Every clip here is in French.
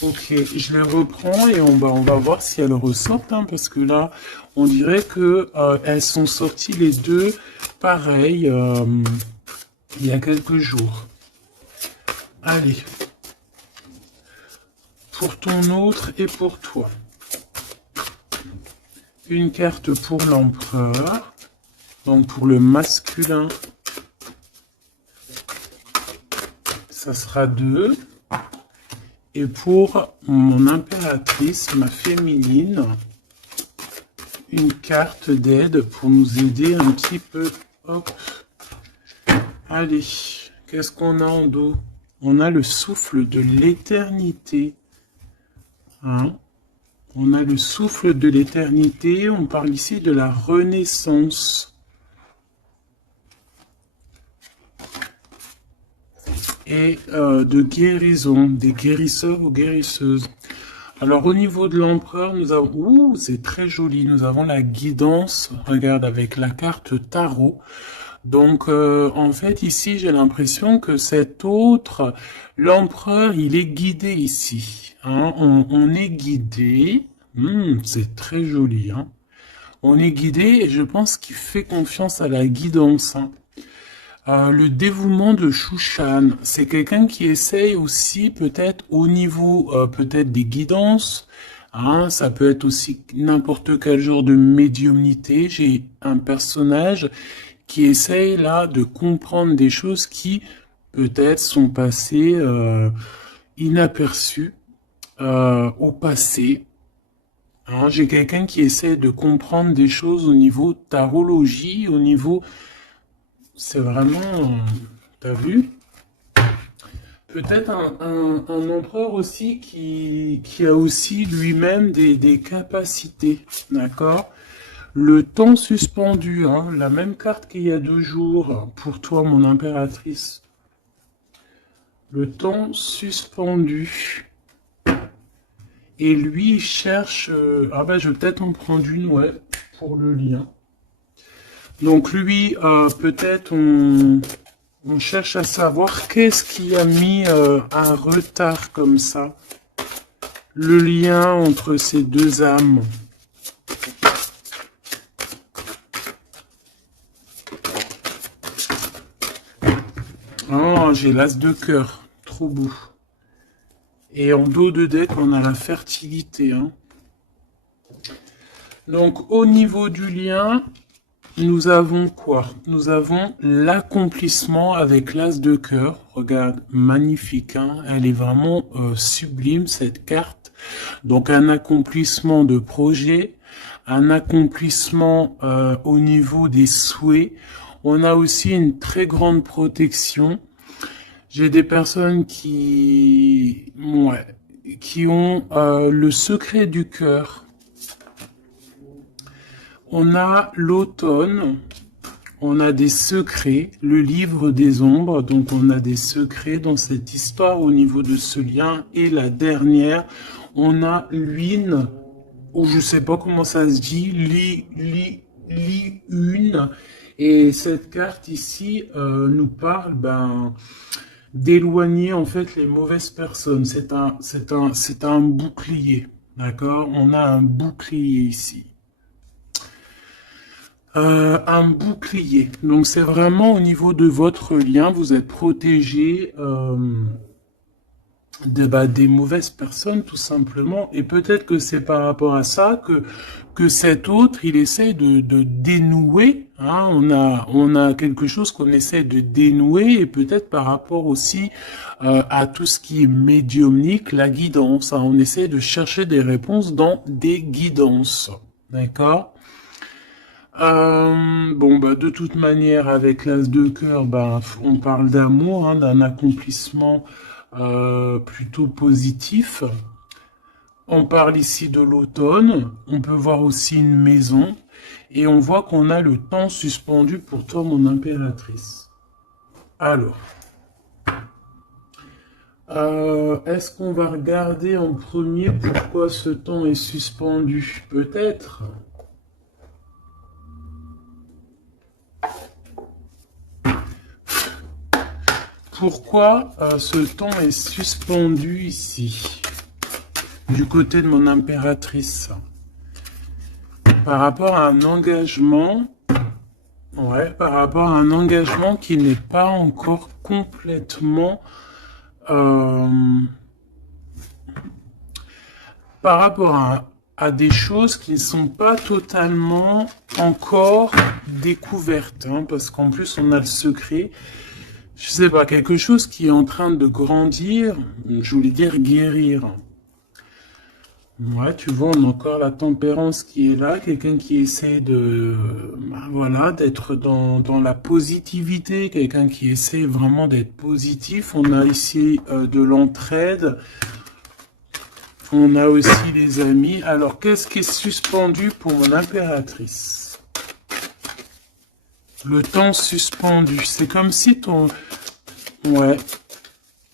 Ok, je les reprends et on va voir si elles ressortent, hein, parce que là, on dirait que elles sont sorties les deux pareilles il y a quelques jours. Allez, pour ton autre et pour toi. Une carte pour l'empereur, donc pour le masculin, ça sera 2. Et pour mon impératrice, ma féminine, une carte d'aide pour nous aider un petit peu. Hop. Allez, qu'est-ce qu'on a en dos? On a le souffle de l'éternité. Hein, on a le souffle de l'éternité. On parle ici de la renaissance. Et de guérison, des guérisseurs ou guérisseuses. Alors au niveau de l'empereur, nous avons, ouh, c'est très joli, nous avons la guidance, regarde, avec la carte tarot. Donc en fait ici j'ai l'impression que cet autre, l'empereur, il est guidé ici. Hein, on est guidé, c'est très joli. Hein. On est guidé et je pense qu'il fait confiance à la guidance. Hein. Le dévouement de Shushan, c'est quelqu'un qui essaye aussi peut-être au niveau peut-être des guidances, hein, ça peut être aussi n'importe quel genre de médiumnité. J'ai un personnage qui essaye là de comprendre des choses qui peut-être sont passées inaperçues au passé. Hein, j'ai quelqu'un qui essaie de comprendre des choses au niveau tarologie, au niveau... C'est vraiment... T'as vu? Peut-être un empereur aussi qui a aussi lui-même des capacités, d'accord? Le temps suspendu, hein, la même carte qu'il y a 2 jours, pour toi, mon impératrice. Le temps suspendu. Et lui, il cherche... ah ben, je vais peut-être en prendre une, ouais, pour le lien. Donc lui, peut-être on cherche à savoir qu'est-ce qui a mis un retard comme ça. Le lien entre ces deux âmes. Oh, j'ai l'as de cœur. Trop beau. Et en dos de deck, on a la fertilité. Hein. Donc au niveau du lien... Nous avons quoi? Nous avons l'accomplissement avec l'as de cœur. Regarde, magnifique, hein, elle est vraiment sublime cette carte. Donc un accomplissement de projet, un accomplissement au niveau des souhaits. On a aussi une très grande protection. J'ai des personnes qui ont le secret du cœur. On a l'automne, on a des secrets, le livre des ombres, donc on a des secrets dans cette histoire au niveau de ce lien. Et la dernière, on a l'une, ou je sais pas comment ça se dit, une. Et cette carte ici nous parle d'éloigner en fait les mauvaises personnes. C'est un bouclier, d'accord? On a un bouclier ici. Un bouclier. Donc c'est vraiment au niveau de votre lien, vous êtes protégé des mauvaises personnes tout simplement. Et peut-être que c'est par rapport à ça que cet autre, il essaie de dénouer. Hein, on a quelque chose qu'on essaie de dénouer et peut-être par rapport aussi à tout ce qui est médiumnique, la guidance. Hein, on essaie de chercher des réponses dans des guidances. D'accord? De toute manière, avec l'as de cœur, on parle d'amour, hein, d'un accomplissement plutôt positif. On parle ici de l'automne. On peut voir aussi une maison. Et on voit qu'on a le temps suspendu pour toi, mon impératrice. Alors, est-ce qu'on va regarder en premier pourquoi ce temps est suspendu? Peut-être. Pourquoi ce temps est suspendu ici? du côté de mon impératrice. Par rapport à un engagement, ouais, par rapport à un engagement qui n'est pas encore complètement... euh, par rapport à des choses qui ne sont pas totalement encore découvertes, hein, parce qu'en plus on a le secret, je sais pas, quelque chose qui est en train de grandir, je voulais dire guérir. Ouais, tu vois, on a encore la tempérance qui est là, quelqu'un qui essaie de, bah, voilà, d'être dans la positivité, quelqu'un qui essaie vraiment d'être positif. On a ici de l'entraide, on a aussi les amis. Alors, qu'est-ce qui est suspendu pour mon impératrice? Le temps suspendu. C'est comme si ton... Ouais,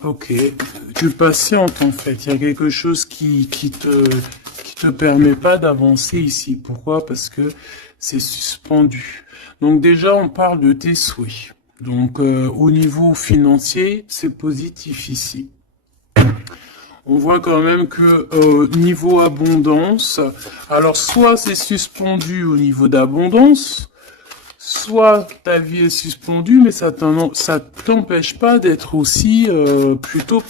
ok. Tu patientes en fait. Il y a quelque chose qui te permet pas d'avancer ici. Pourquoi? Parce que c'est suspendu. Donc déjà, on parle de tes souhaits. Donc au niveau financier, c'est positif ici. On voit quand même que niveau abondance, alors soit c'est suspendu au niveau d'abondance, soit ta vie est suspendue, mais ça t'empêche pas d'être aussi plutôt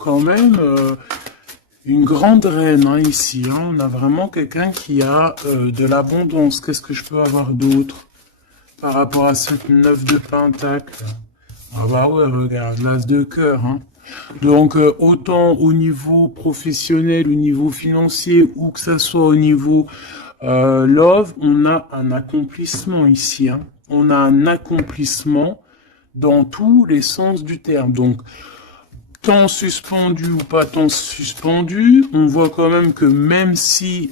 quand même une grande reine hein, ici. Hein. On a vraiment quelqu'un qui a de l'abondance. Qu'est-ce que je peux avoir d'autre par rapport à cette 9 de pentacle? Ah bah ouais, regarde, l'as de cœur. Hein. Donc autant au niveau professionnel, au niveau financier, ou que ça soit au niveau love, on a un accomplissement ici. Hein. On a un accomplissement dans tous les sens du terme. Donc temps suspendu ou pas temps suspendu, on voit quand même que même si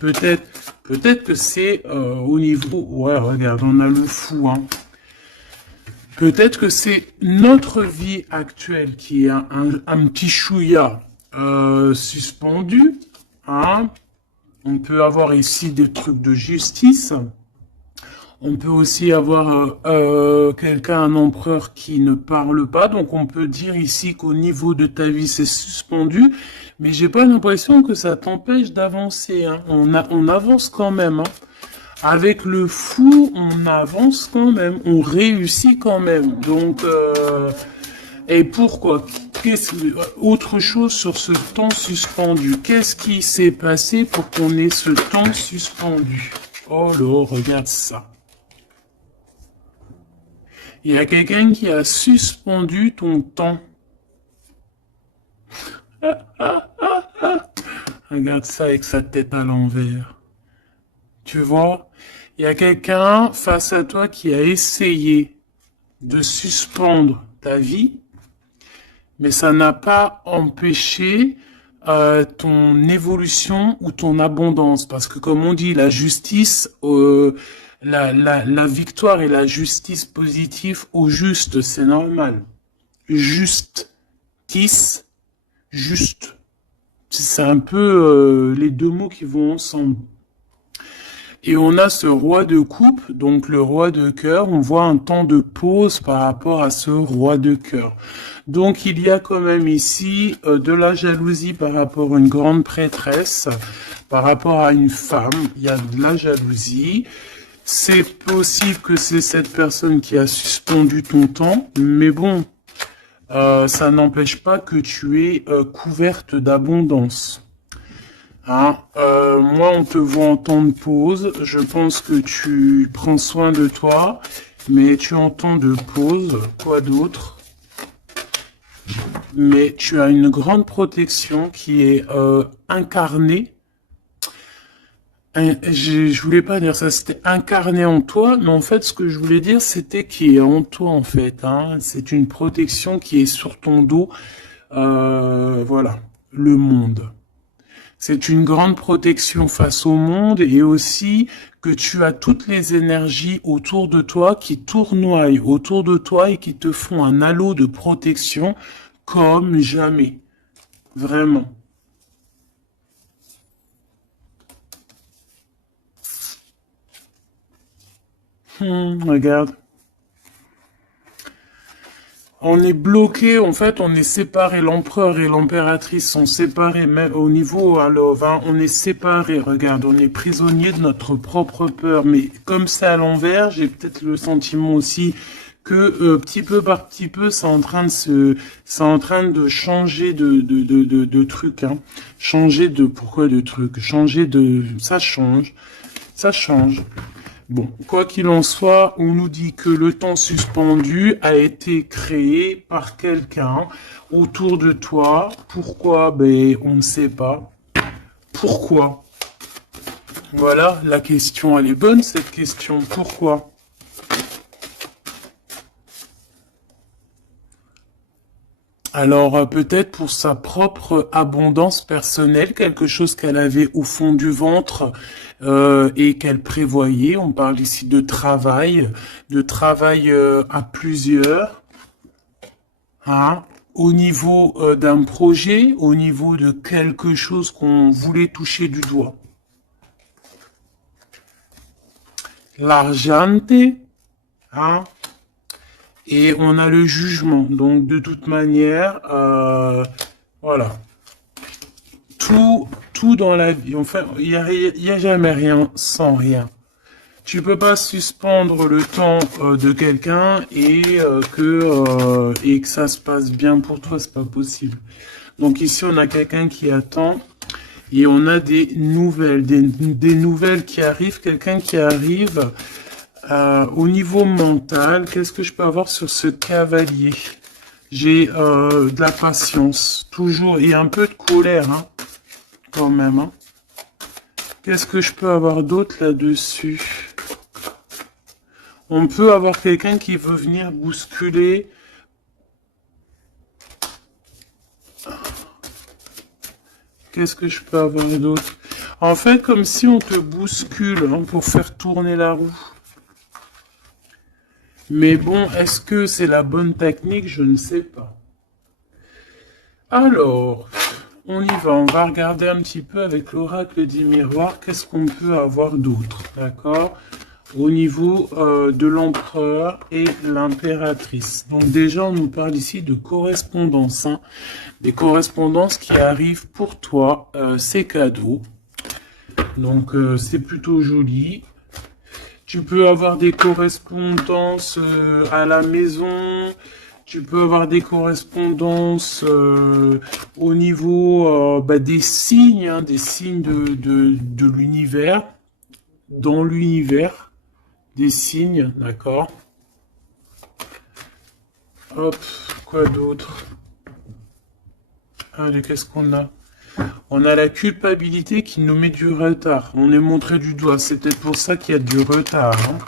peut-être que c'est au niveau, ouais regarde, on a le fou, hein. Peut-être que c'est notre vie actuelle qui est un petit chouïa suspendu, hein. On peut avoir ici des trucs de justice. On peut aussi avoir quelqu'un, un empereur qui ne parle pas. Donc on peut dire ici qu'au niveau de ta vie c'est suspendu, mais j'ai pas l'impression que ça t'empêche d'avancer. Hein. On avance quand même. Hein. Avec le fou, on avance quand même, on réussit quand même. Donc et pourquoi? Autre chose sur ce temps suspendu. Qu'est-ce qui s'est passé pour qu'on ait ce temps suspendu? Oh là, regarde ça. Il y a quelqu'un qui a suspendu ton temps. Regarde ça avec sa tête à l'envers. Tu vois? Il y a quelqu'un face à toi qui a essayé de suspendre ta vie, mais ça n'a pas empêché ton évolution ou ton abondance. Parce que comme on dit, la justice, la victoire et la justice positive au juste, c'est normal. Justice, juste. C'est un peu les deux mots qui vont ensemble. Et on a ce roi de coupe, donc le roi de cœur. On voit un temps de pause par rapport à ce roi de cœur. Donc il y a quand même ici de la jalousie par rapport à une grande prêtresse, par rapport à une femme. Il y a de la jalousie. C'est possible que c'est cette personne qui a suspendu ton temps, mais bon, ça n'empêche pas que tu es couverte d'abondance. Hein, moi, on te voit en temps de pause. Je pense que tu prends soin de toi, mais tu es en temps de pause. Quoi d'autre? Mais tu as une grande protection qui est incarnée. Je voulais pas dire ça, c'était incarné en toi, mais en fait, ce que je voulais dire, c'était qui est en toi, en fait. Hein. C'est une protection qui est sur ton dos. Voilà, le monde. C'est une grande protection face au monde et aussi que tu as toutes les énergies autour de toi qui tournoient autour de toi et qui te font un halo de protection comme jamais. Vraiment. Regarde. On est bloqué, en fait, on est séparés. L'empereur et l'impératrice sont séparés, mais au niveau à Love, hein, on est séparés. Regarde, on est prisonnier de notre propre peur. Mais comme c'est à l'envers, j'ai peut-être le sentiment aussi que petit peu par petit peu, c'est en train de changer de truc, hein. Changer de, pourquoi de truc? Changer de, ça change. Ça change. Bon, quoi qu'il en soit, on nous dit que le temps suspendu a été créé par quelqu'un autour de toi. Pourquoi? Ben, on ne sait pas. Pourquoi? Voilà, la question, elle est bonne, cette question. Pourquoi? Alors, peut-être pour sa propre abondance personnelle, quelque chose qu'elle avait au fond du ventre et qu'elle prévoyait. On parle ici de travail à plusieurs, hein, au niveau d'un projet, au niveau de quelque chose qu'on voulait toucher du doigt. L'argente, hein, et on a le jugement. Donc, de toute manière, voilà. Tout dans la vie. Enfin, il y a jamais rien sans rien. Tu peux pas suspendre le temps de quelqu'un et que ça se passe bien pour toi, c'est pas possible. Donc ici, on a quelqu'un qui attend et on a des nouvelles, des nouvelles qui arrivent, quelqu'un qui arrive. Au niveau mental, qu'est-ce que je peux avoir sur ce cavalier? J'ai de la patience, toujours, et un peu de colère, hein, quand même. Hein. Qu'est-ce que je peux avoir d'autre là-dessus? On peut avoir quelqu'un qui veut venir bousculer. Qu'est-ce que je peux avoir d'autre? En fait, comme si on te bouscule hein, pour faire tourner la roue. Mais bon, est-ce que c'est la bonne technique? Je ne sais pas. Alors, on y va. On va regarder un petit peu avec l'oracle des miroirs. Qu'est-ce qu'on peut avoir d'autre? D'accord? Au niveau de l'empereur et l'impératrice. Donc déjà, on nous parle ici de correspondance. Hein. Des correspondances qui arrivent pour toi. C'est cadeau. Donc, c'est plutôt joli. Tu peux avoir des correspondances à la maison. Tu peux avoir des correspondances au niveau des signes, hein, des signes de l'univers. Dans l'univers. Des signes, d'accord. Hop, quoi d'autre? Allez, qu'est-ce qu'on a? On a la culpabilité qui nous met du retard. On est montré du doigt. C'est peut-être pour ça qu'il y a du retard. Hein.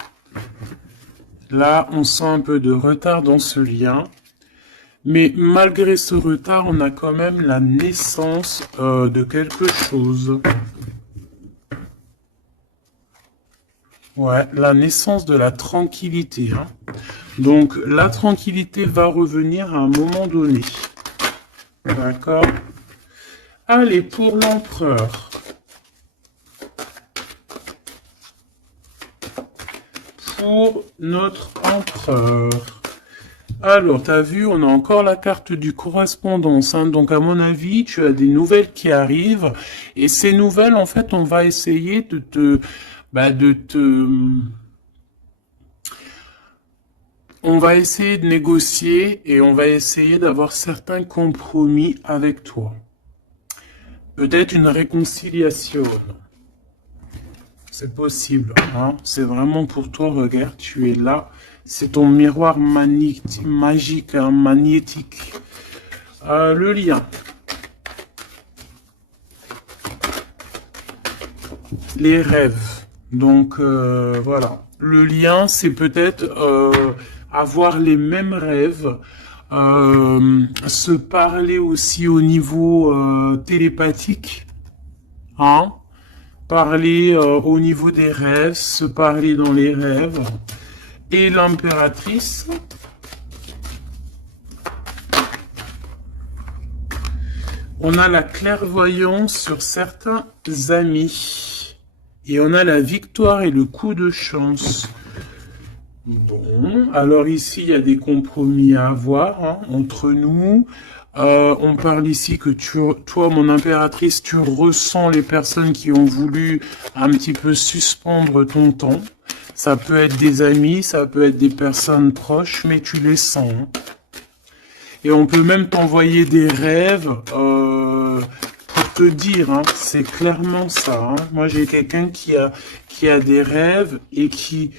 Là, on sent un peu de retard dans ce lien. Mais malgré ce retard, on a quand même la naissance de quelque chose. Ouais, la naissance de la tranquillité. Hein. Donc, la tranquillité va revenir à un moment donné. D'accord? Allez, pour l'empereur. Pour notre empereur. Alors, t'as vu, on a encore la carte du correspondance. Hein. Donc, à mon avis, tu as des nouvelles qui arrivent. Et ces nouvelles, en fait, on va essayer de te... On va essayer de négocier et on va essayer d'avoir certains compromis avec toi. Peut-être une réconciliation. C'est possible. Hein. C'est vraiment pour toi. Regarde, tu es là. C'est ton miroir magique, hein, magnétique. Le lien. Les rêves. Donc, voilà. Le lien, c'est peut-être avoir les mêmes rêves. Se parler aussi au niveau télépathique. Hein. Parler au niveau des rêves. Se parler dans les rêves. Et l'impératrice. On a la clairvoyance sur certains amis. Et on a la victoire et le coup de chance. Bon, alors ici, il y a des compromis à avoir hein, entre nous. On parle ici que toi, mon impératrice, tu ressens les personnes qui ont voulu un petit peu suspendre ton temps. Ça peut être des amis, ça peut être des personnes proches, mais tu les sens. Hein. Et on peut même t'envoyer des rêves pour te dire, hein, c'est clairement ça. Hein. Moi, j'ai quelqu'un qui a des rêves et qui,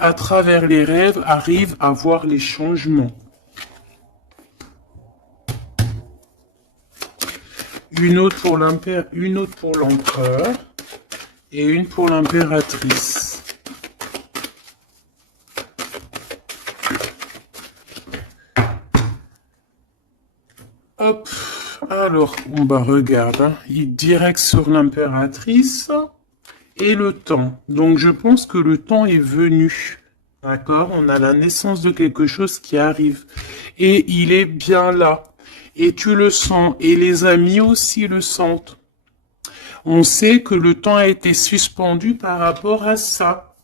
à travers les rêves, arrive à voir les changements. Une autre pour l'empereur et une pour l'impératrice. Hop, alors, regarde, hein, il direct sur l'impératrice et le temps. Donc, je pense que le temps est venu. D'accord? On a la naissance de quelque chose qui arrive. Et il est bien là. Et tu le sens. Et les amis aussi le sentent. On sait que le temps a été suspendu par rapport à ça.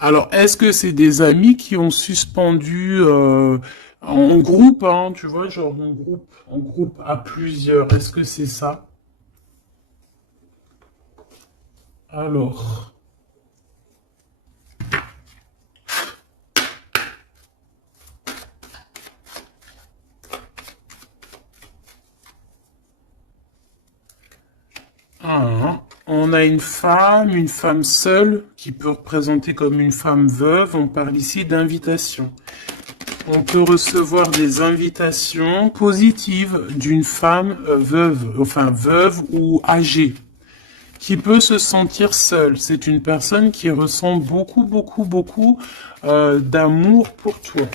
Alors, est-ce que c'est des amis qui ont suspendu en groupe, hein, tu vois, genre en groupe à plusieurs. Est-ce que c'est ça? Alors, on a une femme seule, qui peut représenter comme une femme veuve. On parle ici d'invitation. On peut recevoir des invitations positives d'une femme veuve ou âgée, qui peut se sentir seule. C'est une personne qui ressent beaucoup d'amour pour toi.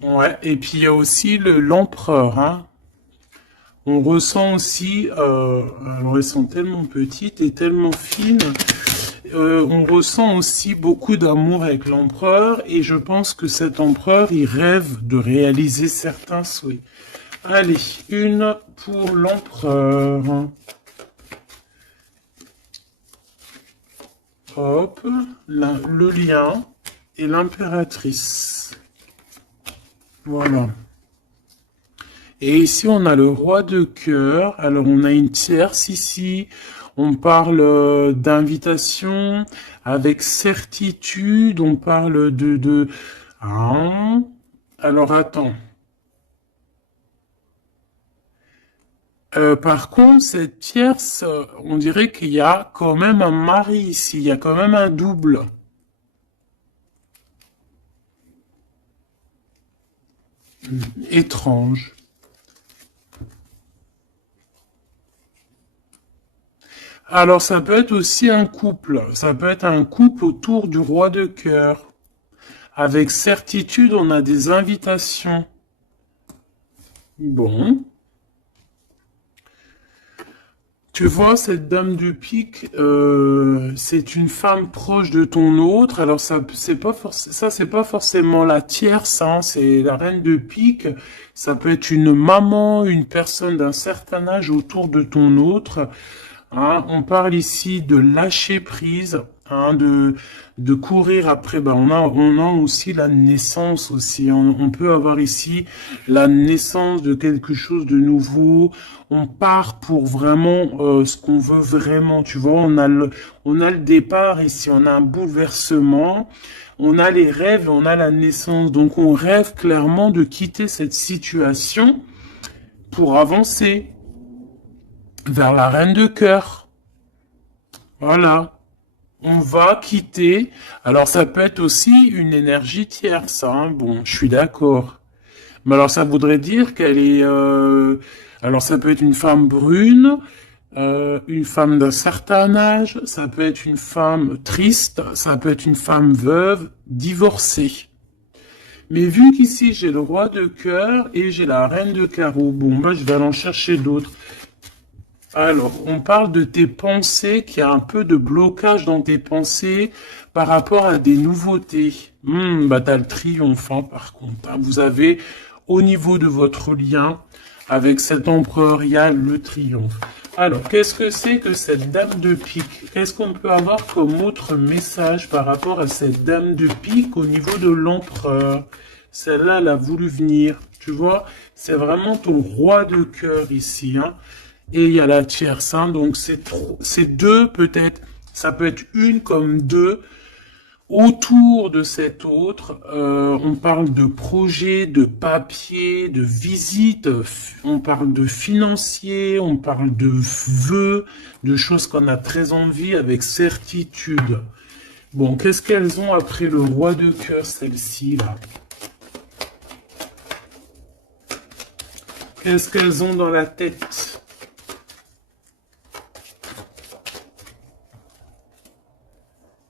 Ouais, et puis il y a aussi l'empereur, hein. On ressent aussi, alors elles sont tellement petites et tellement fines, on ressent aussi beaucoup d'amour avec l'empereur et je pense que cet empereur, il rêve de réaliser certains souhaits. Allez, une pour l'empereur. Hop, le lien et l'impératrice. Voilà. Et ici, on a le roi de cœur. Alors, on a une tierce ici. On parle d'invitation avec certitude. On parle Ah. Alors, attends. Par contre, cette tierce, on dirait qu'il y a quand même un mari ici. Il y a quand même un double. Étrange. Alors, ça peut être aussi un couple. Ça peut être un couple autour du roi de cœur. Avec certitude, on a des invitations. Bon. Tu vois, cette dame de pique, c'est une femme proche de ton autre. Alors, c'est pas forcément la tierce, hein, c'est la reine de pique. Ça peut être une maman, une personne d'un certain âge autour de ton autre. Hein, on parle ici de lâcher prise, hein, de courir après. Ben, on a aussi la naissance aussi. On peut avoir ici la naissance de quelque chose de nouveau. On part pour vraiment ce qu'on veut vraiment. Tu vois, on a le départ ici. On a un bouleversement. On a les rêves, on a la naissance. Donc, on rêve clairement de quitter cette situation pour avancer vers la reine de cœur. Voilà. On va quitter. Alors, ça peut être aussi une énergie tierce, hein. Bon, je suis d'accord. Mais alors, ça voudrait dire qu'elle est... Alors, ça peut être une femme brune, une femme d'un certain âge, ça peut être une femme triste, ça peut être une femme veuve, divorcée. Mais vu qu'ici, j'ai le roi de cœur et j'ai la reine de carreau, bon, bah, je vais aller en chercher d'autres. Alors, on parle de tes pensées, qu'il y a un peu de blocage dans tes pensées par rapport à des nouveautés. Bah t'as le triomphe, hein, par contre. Hein. Vous avez, au niveau de votre lien avec cet empereur, il y a le triomphe. Alors, qu'est-ce que c'est que cette dame de pique? Qu'est-ce qu'on peut avoir comme autre message par rapport à cette dame de pique au niveau de l'empereur? Celle-là, elle a voulu venir. Tu vois, c'est vraiment ton roi de cœur ici, hein. Et il y a la tierce, hein. Donc, c'est deux peut-être. Ça peut être une comme deux. Autour de cet autre, on parle de projet, de papier, de visite, on parle de financier, on parle de vœux, de choses qu'on a très envie avec certitude. Bon, qu'est-ce qu'elles ont après le roi de cœur, celles-ci, là? Qu'est-ce qu'elles ont dans la tête?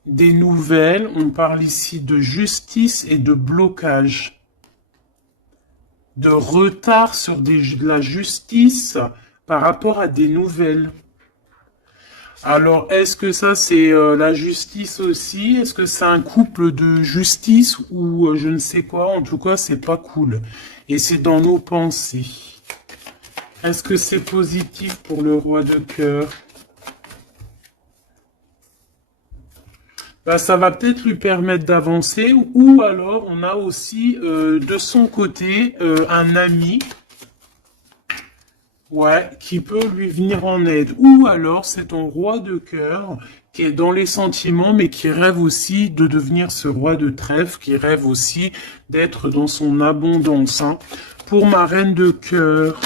Des nouvelles, on parle ici de justice et de blocage. De retard sur de la justice par rapport à des nouvelles. Alors, est-ce que ça, c'est la justice aussi? Est-ce que c'est un couple de justice ou je ne sais quoi? En tout cas, c'est pas cool. Et c'est dans nos pensées. Est-ce que c'est positif pour le roi de cœur? Bah, ça va peut-être lui permettre d'avancer, ou alors on a aussi de son côté un ami, ouais, qui peut lui venir en aide. Ou alors c'est ton roi de cœur qui est dans les sentiments, mais qui rêve aussi de devenir ce roi de trèfle, qui rêve aussi d'être dans son abondance, hein. Pour ma reine de cœur,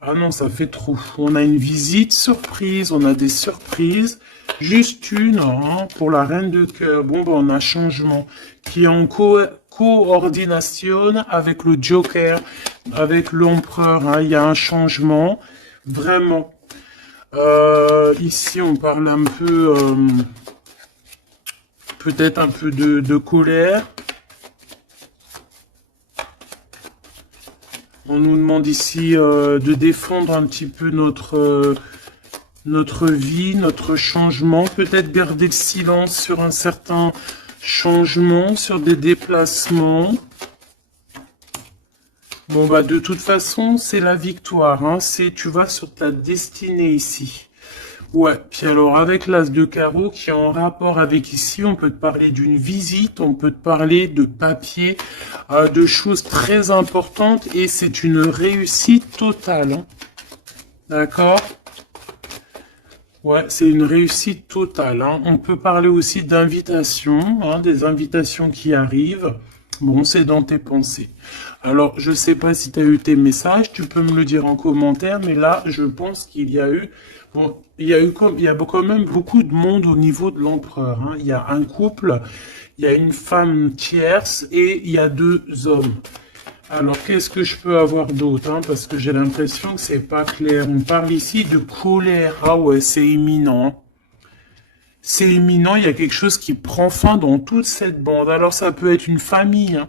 ah non, ça fait trop. On a une visite surprise, on a des surprises. Juste une, hein, pour la reine de cœur. Bon, ben, on a changement qui est en coordination avec le Joker, avec l'empereur, hein. Il y a un changement, vraiment. Ici, on parle un peu, peut-être un peu de colère. On nous demande ici de défendre un petit peu notre vie, notre changement. Peut-être garder le silence sur un certain changement, sur des déplacements. Bon, bah, de toute façon, c'est la victoire, hein. Tu vas sur ta destinée ici. Ouais, puis alors avec l'as de carreau qui est en rapport avec ici, on peut te parler d'une visite, on peut te parler de papier, de choses très importantes et c'est une réussite totale, hein. D'accord? Ouais, c'est une réussite totale, hein. On peut parler aussi d'invitations, hein, des invitations qui arrivent. Bon, c'est dans tes pensées. Alors, je sais pas si tu as eu tes messages, tu peux me le dire en commentaire, mais là, je pense qu'il y a eu, bon, il y a quand même beaucoup de monde au niveau de l'empereur, hein. Il y a un couple, il y a une femme tierce et il y a deux hommes. Alors, qu'est-ce que je peux avoir d'autre, hein, parce que j'ai l'impression que c'est pas clair. On parle ici de colère. Ah ouais, c'est imminent. C'est imminent, il y a quelque chose qui prend fin dans toute cette bande. Alors, ça peut être une famille, hein.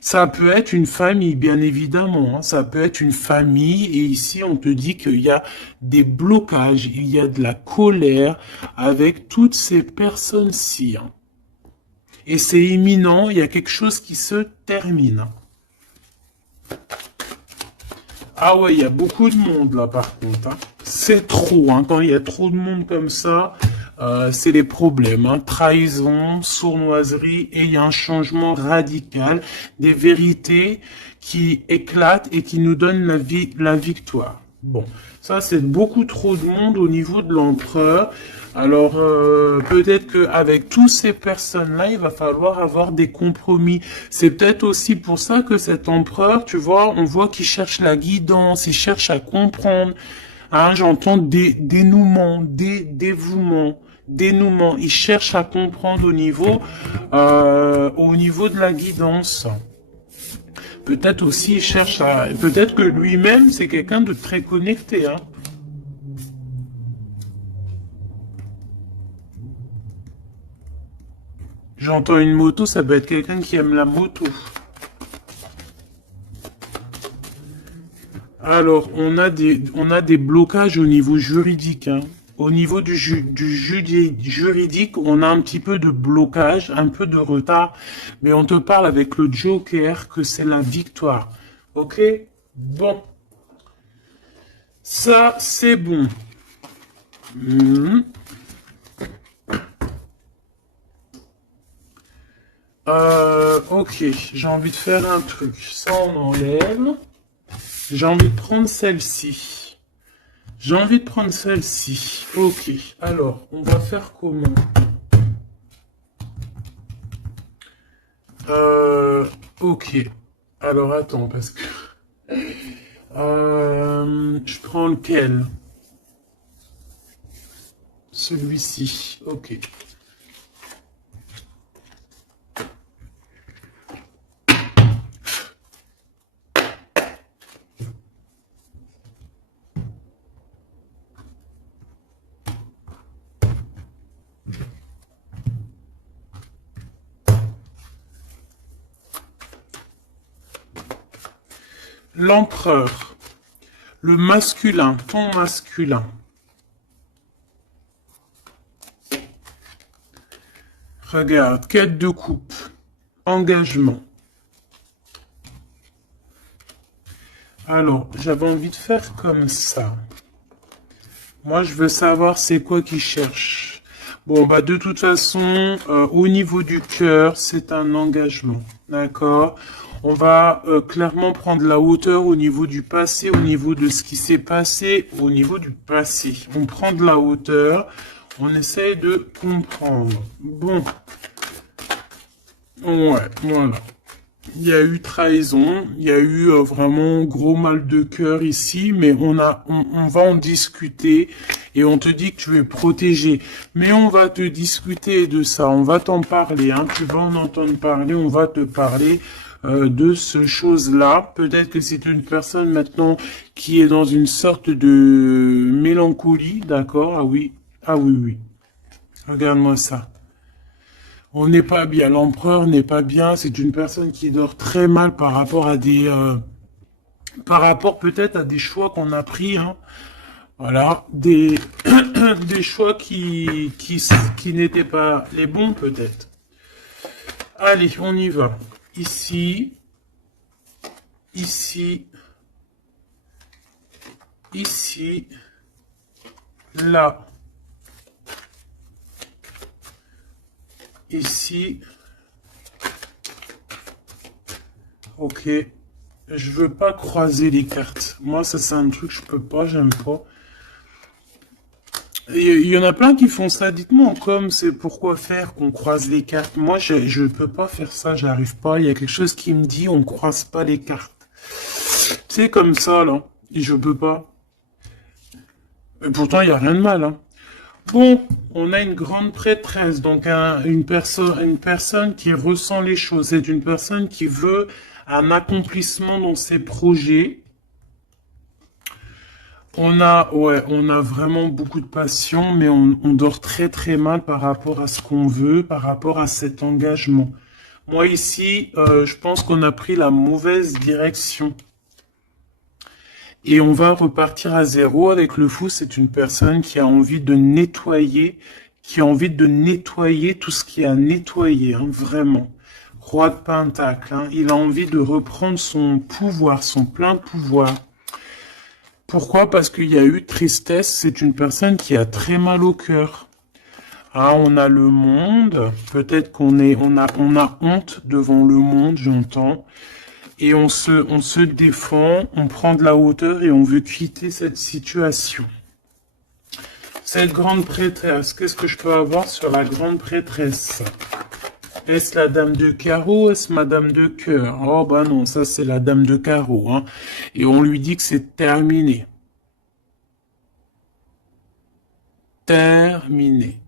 Ça peut être une famille, bien évidemment, hein. Ça peut être une famille, et ici, on te dit qu'il y a des blocages, il y a de la colère avec toutes ces personnes-ci, hein. Et c'est imminent, il y a quelque chose qui se termine. Ah ouais, il y a beaucoup de monde là par contre, hein. C'est trop, hein. Quand il y a trop de monde comme ça, c'est les problèmes, hein. Trahison, sournoiserie, et il y a un changement radical, des vérités qui éclatent et qui nous donnent la victoire. Bon, ça c'est beaucoup trop de monde au niveau de l'empereur. Alors peut-être qu'avec toutes ces personnes-là, il va falloir avoir des compromis. C'est peut-être aussi pour ça que cet empereur, tu vois, on voit qu'il cherche la guidance, il cherche à comprendre. Hein, j'entends dévouement, dénouement. Il cherche à comprendre au niveau de la guidance. Peut-être aussi, il cherche à... Peut-être que lui-même, c'est quelqu'un de très connecté, hein. J'entends une moto, ça peut être quelqu'un qui aime la moto. Alors, on a des blocages au niveau juridique, hein. Au niveau du juridique, on a un petit peu de blocage, un peu de retard, mais on te parle avec le Joker que c'est la victoire. Ok? Bon. Ça, c'est bon. Mhm. Ok, j'ai envie de faire un truc. Ça, on enlève. J'ai envie de prendre celle-ci. J'ai envie de prendre celle-ci. Ok, alors, on va faire comment? Ok. Alors, attends, parce que... je prends lequel? Celui-ci. Ok. L'empereur. Le masculin. Ton masculin. Regarde. Quête de coupe. Engagement. Alors, j'avais envie de faire comme ça. Moi, je veux savoir c'est quoi qu'il cherche. Bon, bah de toute façon, au niveau du cœur, c'est un engagement. D'accord? On va clairement prendre la hauteur au niveau du passé, au niveau de ce qui s'est passé, au niveau du passé. On prend de la hauteur, on essaye de comprendre. Bon. Ouais, voilà. Il y a eu trahison, il y a eu vraiment gros mal de cœur ici, mais on va en discuter et on te dit que tu es protégé. Mais on va te discuter de ça, on va t'en parler, hein, tu vas en entendre parler, on va te parler de ce chose-là. Peut-être que c'est une personne maintenant qui est dans une sorte de mélancolie, d'accord? Ah oui, oui. Regarde-moi ça. On n'est pas bien, l'empereur n'est pas bien, c'est une personne qui dort très mal par rapport à par rapport peut-être à des choix qu'on a pris, hein. Voilà, des choix qui n'étaient pas les bons peut-être. Allez, on y va. Ici, ici, ici, là, ici. Ok. Je veux pas croiser les cartes. Moi, ça, c'est un truc que je peux pas, j'aime pas. Il y en a plein qui font ça. Dites-moi comme c'est pourquoi faire qu'on croise les cartes. Moi, je peux pas faire ça, j'arrive pas. Il y a quelque chose qui me dit on croise pas les cartes. C'est comme ça, là. Et je peux pas. Et pourtant, il y a rien de mal, hein. Bon, on a une grande prêtresse, donc une personne qui ressent les choses. C'est une personne qui veut un accomplissement dans ses projets. On a vraiment beaucoup de passion, mais on dort très très mal par rapport à ce qu'on veut, par rapport à cet engagement. Moi ici, je pense qu'on a pris la mauvaise direction. Et on va repartir à zéro avec le fou. C'est une personne qui a envie de nettoyer, qui a envie de nettoyer tout ce qui a nettoyé, hein, vraiment. Roi de Pentacle, hein, il a envie de reprendre son pouvoir, son plein pouvoir. Pourquoi? Parce qu'il y a eu tristesse. C'est une personne qui a très mal au cœur. Ah, on a le monde. Peut-être on a honte devant le monde, j'entends. Et on se défend, on prend de la hauteur et on veut quitter cette situation. Cette grande prêtresse, qu'est-ce que je peux avoir sur la grande prêtresse? Est-ce la dame de carreau? Est-ce madame de cœur? Oh bah non, ça c'est la dame de carreau, hein. Et on lui dit que c'est terminé. Terminé.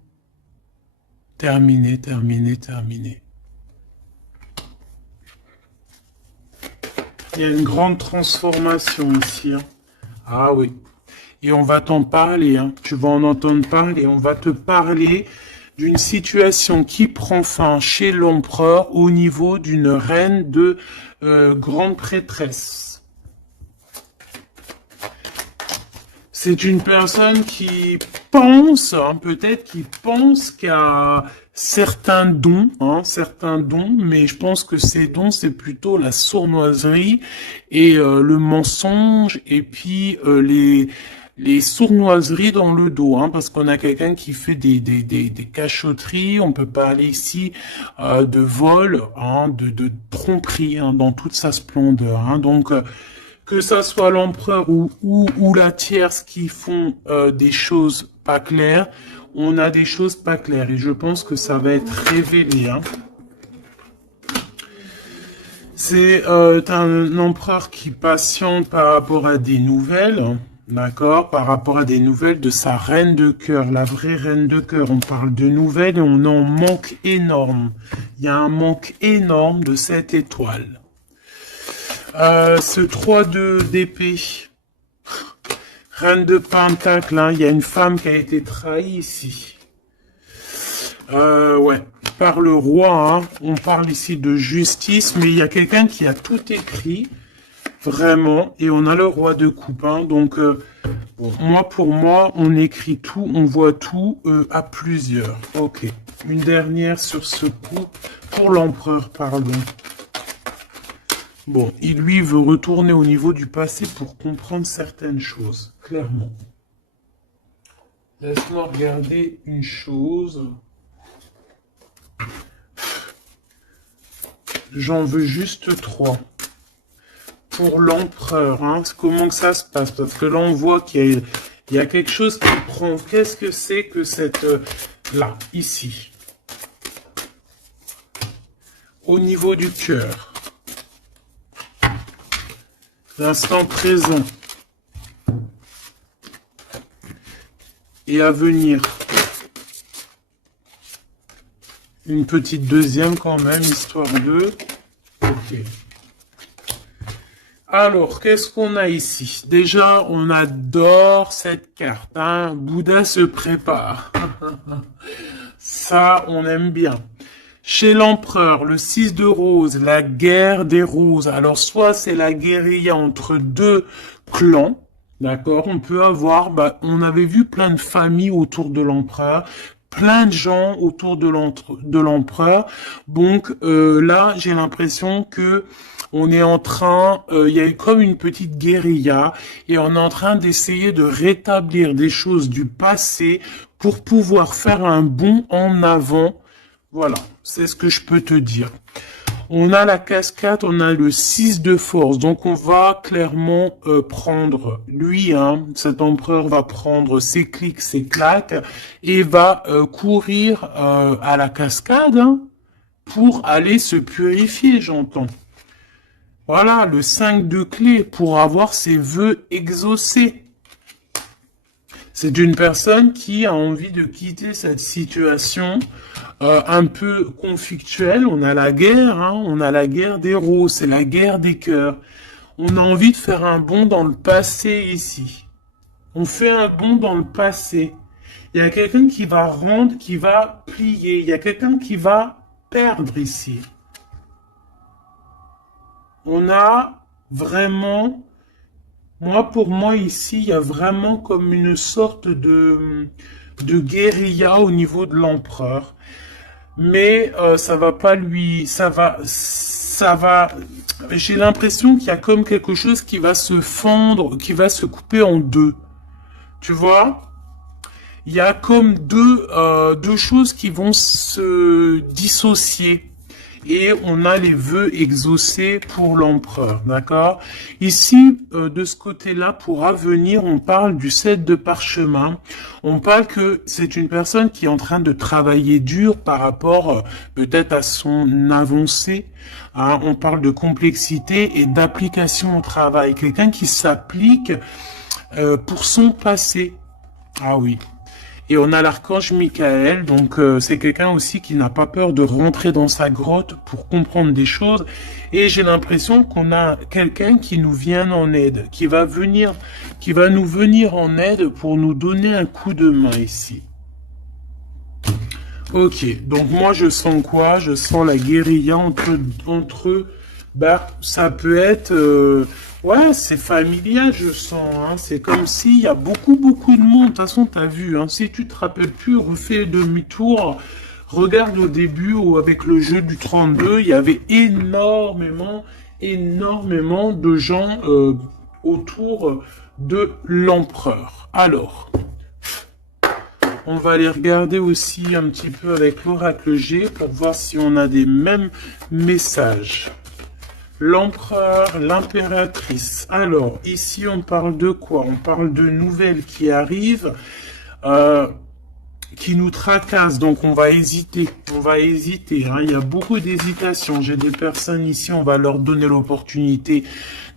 Terminé, terminé, terminé. Il y a une grande transformation ici, hein. Ah oui. Et on va t'en parler, hein. Tu vas en entendre parler. On va te parler d'une situation qui prend fin chez l'empereur au niveau d'une reine de grande prêtresse. C'est une personne qui pense, hein, peut-être qui pense qu'il y a certains dons, mais je pense que ces dons, c'est plutôt la sournoiserie et le mensonge, et puis les sournoiseries dans le dos, hein, parce qu'on a quelqu'un qui fait des cachotteries. On peut parler ici de vol, hein, de tromperie, hein, dans toute sa splendeur. Hein. Donc, que ça soit l'empereur ou la tierce qui font des choses pas claires, on a des choses pas claires. Et je pense que ça va être révélé. Hein. C'est un empereur qui patiente par rapport à des nouvelles. D'accord, par rapport à des nouvelles de sa reine de cœur, la vraie reine de cœur. On parle de nouvelles et on en manque énorme. Il y a un manque énorme de cette étoile. Ce 3 d'épée, reine de pentacle, hein, il y a une femme qui a été trahie ici. Ouais, par le roi, hein, on parle ici de justice, mais il y a quelqu'un qui a tout écrit. Vraiment, et on a le roi de coupe, hein, donc bon, pour moi, on écrit tout, on voit tout à plusieurs. Ok, une dernière sur ce coup, pour l'empereur, pardon. Bon, il lui veut retourner au niveau du passé pour comprendre certaines choses, clairement. Laisse-moi regarder une chose. J'en veux juste 3. Pour l'empereur, hein, comment que ça se passe? Parce que là, on voit qu'il y a quelque chose qui prend. Qu'est-ce que c'est que cette... là, ici. Au niveau du cœur. L'instant présent. Et à venir. Une petite deuxième quand même, histoire de... Ok. Alors, qu'est-ce qu'on a ici? Déjà, on adore cette carte. Hein. Bouddha se prépare. Ça, on aime bien. Chez l'empereur, le 6 de rose, la guerre des roses. Alors, soit c'est la guérilla entre deux clans. D'accord? On peut avoir... on avait vu plein de familles autour de l'empereur. Plein de gens autour de l'empereur. Donc, là, j'ai l'impression que... on est en train, il y a comme une petite guérilla et on est en train d'essayer de rétablir des choses du passé pour pouvoir faire un bond en avant. Voilà, c'est ce que je peux te dire. On a la cascade, on a le 6 de force, donc on va clairement prendre, lui, hein, cet empereur va prendre ses clics, ses claques et va courir à la cascade hein, pour aller se purifier, j'entends. Voilà, le 5 de clé pour avoir ses vœux exaucés. C'est une personne qui a envie de quitter cette situation un peu conflictuelle. On a la guerre, hein, on a la guerre des roses, c'est la guerre des cœurs. On a envie de faire un bond dans le passé ici. On fait un bond dans le passé. Il y a quelqu'un qui va rendre, qui va plier. Il y a quelqu'un qui va perdre ici. On a vraiment, pour moi ici, il y a vraiment comme une sorte de guérilla au niveau de l'empereur. Mais ça va pas lui, ça va, j'ai l'impression qu'il y a comme quelque chose qui va se fendre, qui va se couper en deux. Tu vois? Il y a comme deux choses qui vont se dissocier. Et on a les vœux exaucés pour l'empereur, d'accord? Ici, de ce côté-là, pour avenir, on parle du 7 de parchemin. On parle que c'est une personne qui est en train de travailler dur par rapport peut-être à son avancée. Hein? On parle de complexité et d'application au travail. Quelqu'un qui s'applique pour son passé. Ah oui. Et on a l'archange Michael, donc c'est quelqu'un aussi qui n'a pas peur de rentrer dans sa grotte pour comprendre des choses. Et j'ai l'impression qu'on a quelqu'un qui nous vient en aide, qui va nous venir en aide pour nous donner un coup de main ici. Ok, donc moi je sens quoi? Je sens la guérilla entre Bah, ça peut être... ouais, c'est familial, je sens. Hein. C'est comme s'il y a beaucoup, beaucoup de monde. De toute façon, t'as vu. Hein. Si tu te rappelles plus, refais demi-tour. Regarde au début où avec le jeu du 32, il y avait énormément, énormément de gens autour de l'empereur. Alors, on va aller regarder aussi un petit peu avec l'oracle G pour voir si on a des mêmes messages. L'empereur, l'impératrice. Alors, ici, on parle de quoi? On parle de nouvelles qui arrivent, qui nous tracassent. Donc, on va hésiter. On va hésiter. Hein. Il y a beaucoup d'hésitation. J'ai des personnes ici, on va leur donner l'opportunité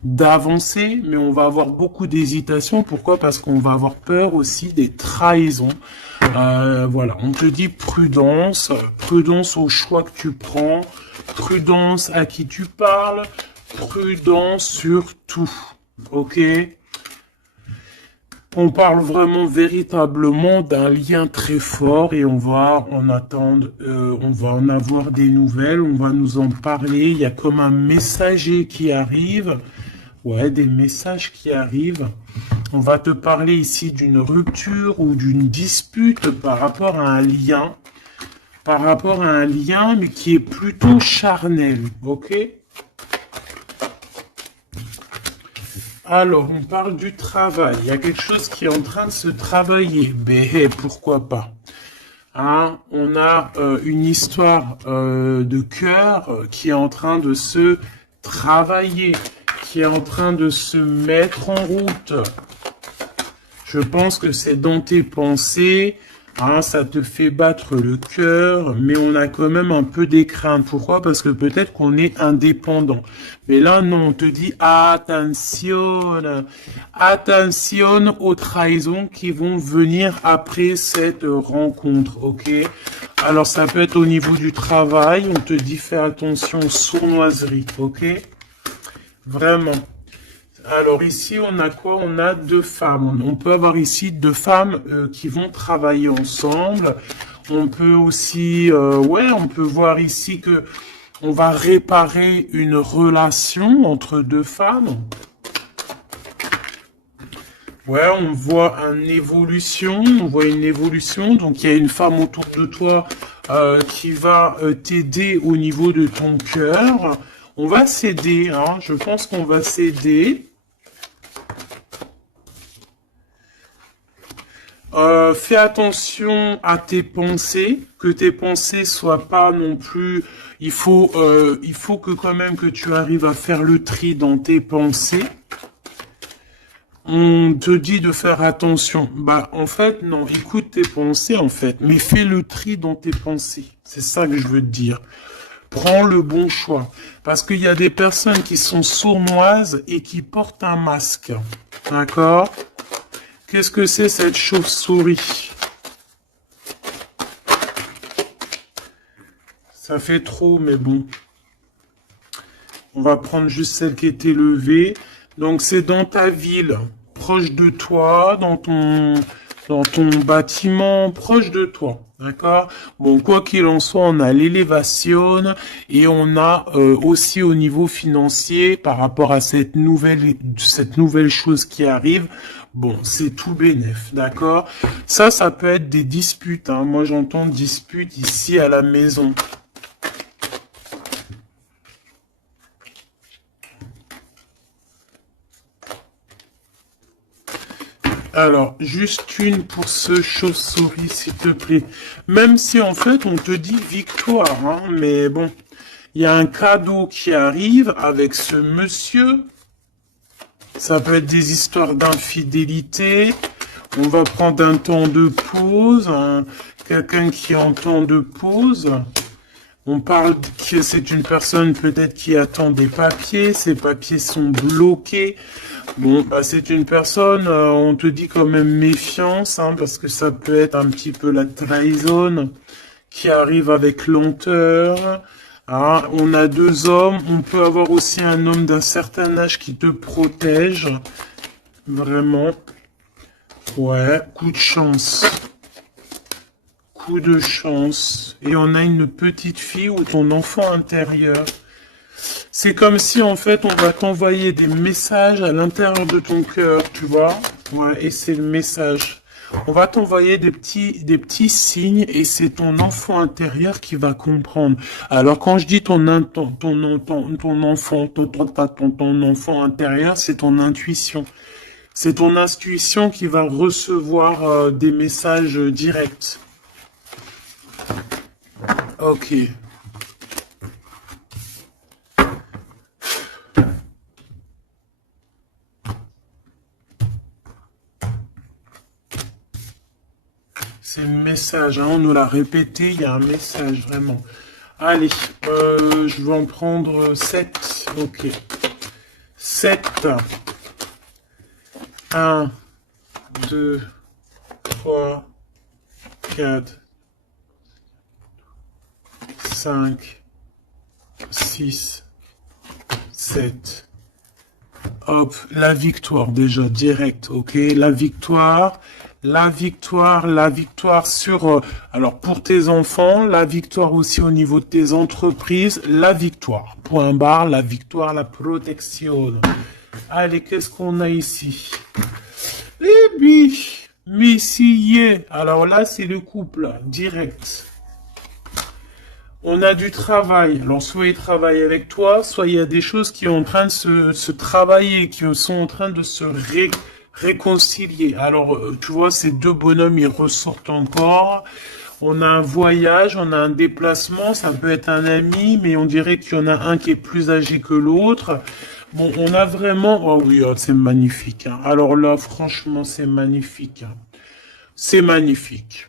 d'avancer, mais on va avoir beaucoup d'hésitation. Pourquoi? Parce qu'on va avoir peur aussi des trahisons. Voilà, on te dit prudence, prudence au choix que tu prends, prudence à qui tu parles, prudence sur tout, ok? On parle vraiment véritablement d'un lien très fort et on va en attendre, on va en avoir des nouvelles, on va nous en parler, il y a comme un messager qui arrive, ouais, des messages qui arrivent. On va te parler ici d'une rupture ou d'une dispute par rapport à un lien. Par rapport à un lien, mais qui est plutôt charnel. Ok? Alors, on parle du travail. Il y a quelque chose qui est en train de se travailler. Mais pourquoi pas? Hein, on a une histoire de cœur qui est en train de se travailler, qui est en train de se mettre en route. Je pense que c'est dans tes pensées, hein, ça te fait battre le cœur, mais on a quand même un peu des craintes. Pourquoi? Parce que peut-être qu'on est indépendant. Mais là, non, on te dit attention, attention aux trahisons qui vont venir après cette rencontre, ok? Alors, ça peut être au niveau du travail, on te dit fais attention aux sournoiseries, ok? Vraiment. Alors ici, on a quoi? On a deux femmes. On peut avoir ici deux femmes qui vont travailler ensemble. On peut aussi, ouais, on peut voir ici que on va réparer une relation entre deux femmes. Ouais, on voit une évolution. Donc il y a une femme autour de toi qui va t'aider au niveau de ton cœur. On va s'aider, hein. Je pense qu'on va s'aider. Fais attention à tes pensées, que tes pensées soient pas non plus. Il faut que quand même que tu arrives à faire le tri dans tes pensées. On te dit de faire attention. Bah, en fait, non, écoute tes pensées, en fait, mais fais le tri dans tes pensées. C'est ça que je veux te dire. Prends le bon choix. Parce qu'il y a des personnes qui sont sournoises et qui portent un masque. D'accord? Qu'est-ce que c'est cette chauve-souris? Ça fait trop, mais bon. On va prendre juste celle qui est élevée. Donc, c'est dans ta ville, proche de toi, dans ton bâtiment, proche de toi. D'accord? Bon, quoi qu'il en soit, on a l'élévation et on a aussi au niveau financier, par rapport à cette nouvelle chose qui arrive, bon, c'est tout bénef, d'accord? Ça peut être des disputes. Hein. Moi, j'entends disputes ici à la maison. Alors, juste une pour ce chauve-souris, s'il te plaît. Même si, en fait, on te dit victoire, hein, mais bon, il y a un cadeau qui arrive avec ce monsieur. Ça peut être des histoires d'infidélité. On va prendre un temps de pause. Hein, quelqu'un qui est en temps de pause. On parle que c'est une personne peut-être qui attend des papiers. Ces papiers sont bloqués. Bon, bah, c'est une personne, on te dit quand même méfiance, hein, parce que ça peut être un petit peu la trahison qui arrive avec lenteur. Hein. On a deux hommes, on peut avoir aussi un homme d'un certain âge qui te protège. Vraiment. Ouais, coup de chance. Coup de chance. Et on a une petite fille ou ton enfant intérieur. C'est comme si, en fait, on va t'envoyer des messages à l'intérieur de ton cœur, tu vois. Ouais, et c'est le message. On va t'envoyer des petits signes et c'est ton enfant intérieur qui va comprendre. Alors, quand je dis ton enfant, ton enfant intérieur, c'est ton intuition. C'est ton intuition qui va recevoir des messages directs. Ok. C'est le message, hein, on nous l'a répété, il y a un message, vraiment. Allez, je vais en prendre 7. Ok. 7. 1, 2, 3, 4, 5, 6, 7. Hop, la victoire déjà, direct, ok? La victoire sur, alors pour tes enfants, la victoire aussi au niveau de tes entreprises, la victoire, point barre, la victoire, la protection. Allez, qu'est-ce qu'on a ici? Eh bien, Messier, alors là c'est le couple, direct. On a du travail. Alors, soit il travaille avec toi, soit il y a des choses qui sont en train de se travailler, qui sont en train de se réconcilier. Alors, tu vois, ces deux bonhommes, ils ressortent encore. On a un voyage, on a un déplacement, ça peut être un ami, mais on dirait qu'il y en a un qui est plus âgé que l'autre. Bon, on a vraiment... Oh oui, oh, c'est magnifique, hein. Alors là, franchement, c'est magnifique, hein. C'est magnifique.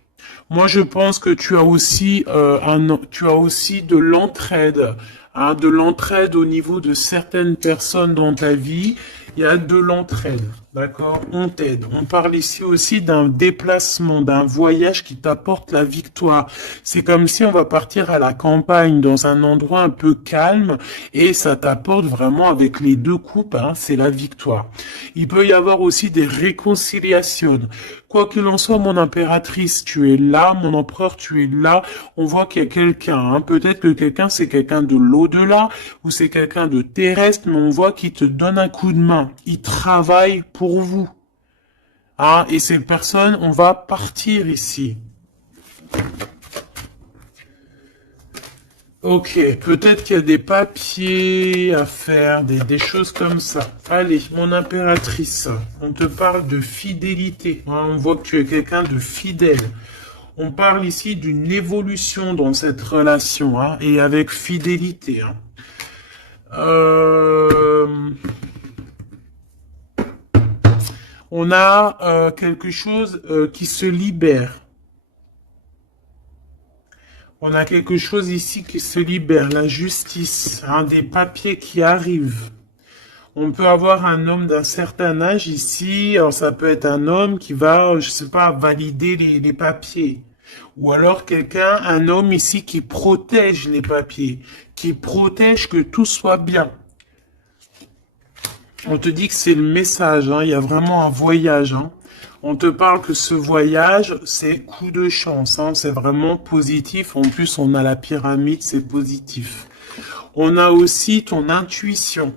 Moi, je pense que tu as aussi de l'entraide, hein, de l'entraide au niveau de certaines personnes dans ta vie. Il y a de l'entraide, d'accord? On t'aide. On parle ici aussi d'un déplacement, d'un voyage qui t'apporte la victoire. C'est comme si on va partir à la campagne, dans un endroit un peu calme, et ça t'apporte vraiment avec les deux coupes, hein, c'est la victoire. Il peut y avoir aussi des réconciliations. Quoi qu'il en soit, mon impératrice, tu es là, mon empereur, tu es là. On voit qu'il y a quelqu'un, hein. Peut-être que quelqu'un, c'est quelqu'un de l'au-delà, ou c'est quelqu'un de terrestre, mais on voit qu'il te donne un coup de main. Il travaille pour vous. Ah, et ces personnes, on va partir ici. Ok, peut-être qu'il y a des papiers à faire, des choses comme ça. Allez, mon impératrice, on te parle de fidélité, hein, on voit que tu es quelqu'un de fidèle. On parle ici d'une évolution dans cette relation, hein, et avec fidélité, hein. On a quelque chose qui se libère. On a quelque chose ici qui se libère, la justice, hein, des papiers qui arrivent. On peut avoir un homme d'un certain âge ici, alors ça peut être un homme qui va, je sais pas, valider les papiers. Ou alors un homme ici qui protège les papiers, qui protège que tout soit bien. On te dit que c'est le message, hein, il y a vraiment un voyage, hein. On te parle que ce voyage, c'est coup de chance, hein, c'est vraiment positif. En plus, on a la pyramide, c'est positif. On a aussi ton intuition.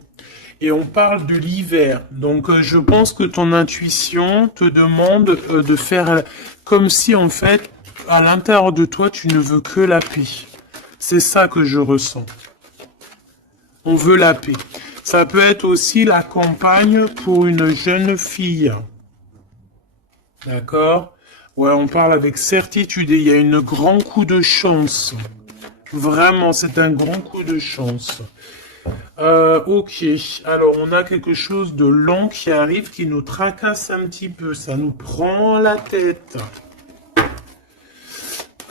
Et on parle de l'hiver. Donc, je pense que ton intuition te demande de faire comme si, en fait, à l'intérieur de toi, tu ne veux que la paix. C'est ça que je ressens. On veut la paix. Ça peut être aussi la campagne pour une jeune fille. D'accord? Ouais, on parle avec certitude et il y a un grand coup de chance. Vraiment, c'est un grand coup de chance. Ok, alors on a quelque chose de lent qui arrive, qui nous tracasse un petit peu. Ça nous prend la tête.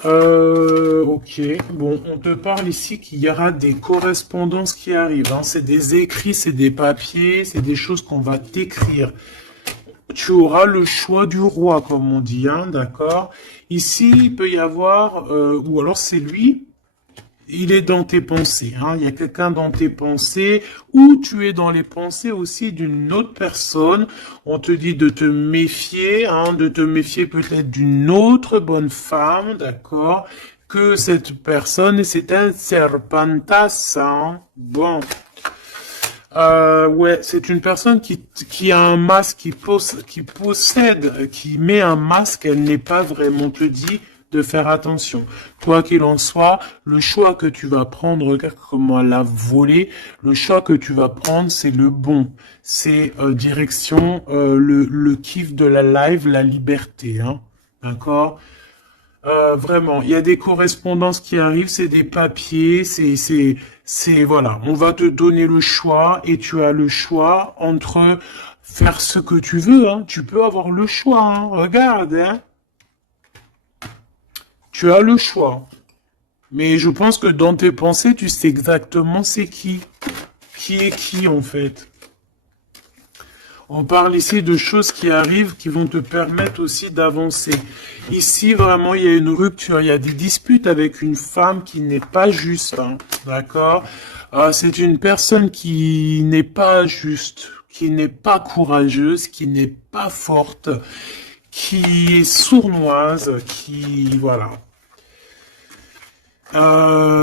Ok, bon, on te parle ici qu'il y aura des correspondances qui arrivent, hein. C'est des écrits, c'est des papiers, c'est des choses qu'on va t'écrire. Tu auras le choix du roi, comme on dit, hein, d'accord? Ici, il peut y avoir, ou alors c'est lui, il est dans tes pensées, hein, il y a quelqu'un dans tes pensées, ou tu es dans les pensées aussi d'une autre personne. On te dit de te méfier, hein, de te méfier peut-être d'une autre bonne femme, d'accord? Que cette personne, c'est un serpentas, hein. Bon. Ouais, c'est une personne qui a un masque, qui met un masque, elle n'est pas vraiment, te dit de faire attention. Quoi qu'il en soit, le choix que tu vas prendre, regarde comment elle a volé, le choix que tu vas prendre, c'est le bon. C'est direction le kiff de la live, la liberté, hein. D'accord? Vraiment, il y a des correspondances qui arrivent, c'est des papiers, voilà. On va te donner le choix et tu as le choix entre faire ce que tu veux, hein. Tu peux avoir le choix, hein. Regarde, hein. Tu as le choix. Mais je pense que dans tes pensées, tu sais exactement c'est qui. Qui est qui, en fait. On parle ici de choses qui arrivent qui vont te permettre aussi d'avancer. Ici, vraiment, il y a une rupture, il y a des disputes avec une femme qui n'est pas juste, hein, d'accord? C'est une personne qui n'est pas juste, qui n'est pas courageuse, qui n'est pas forte, qui est sournoise, qui, voilà.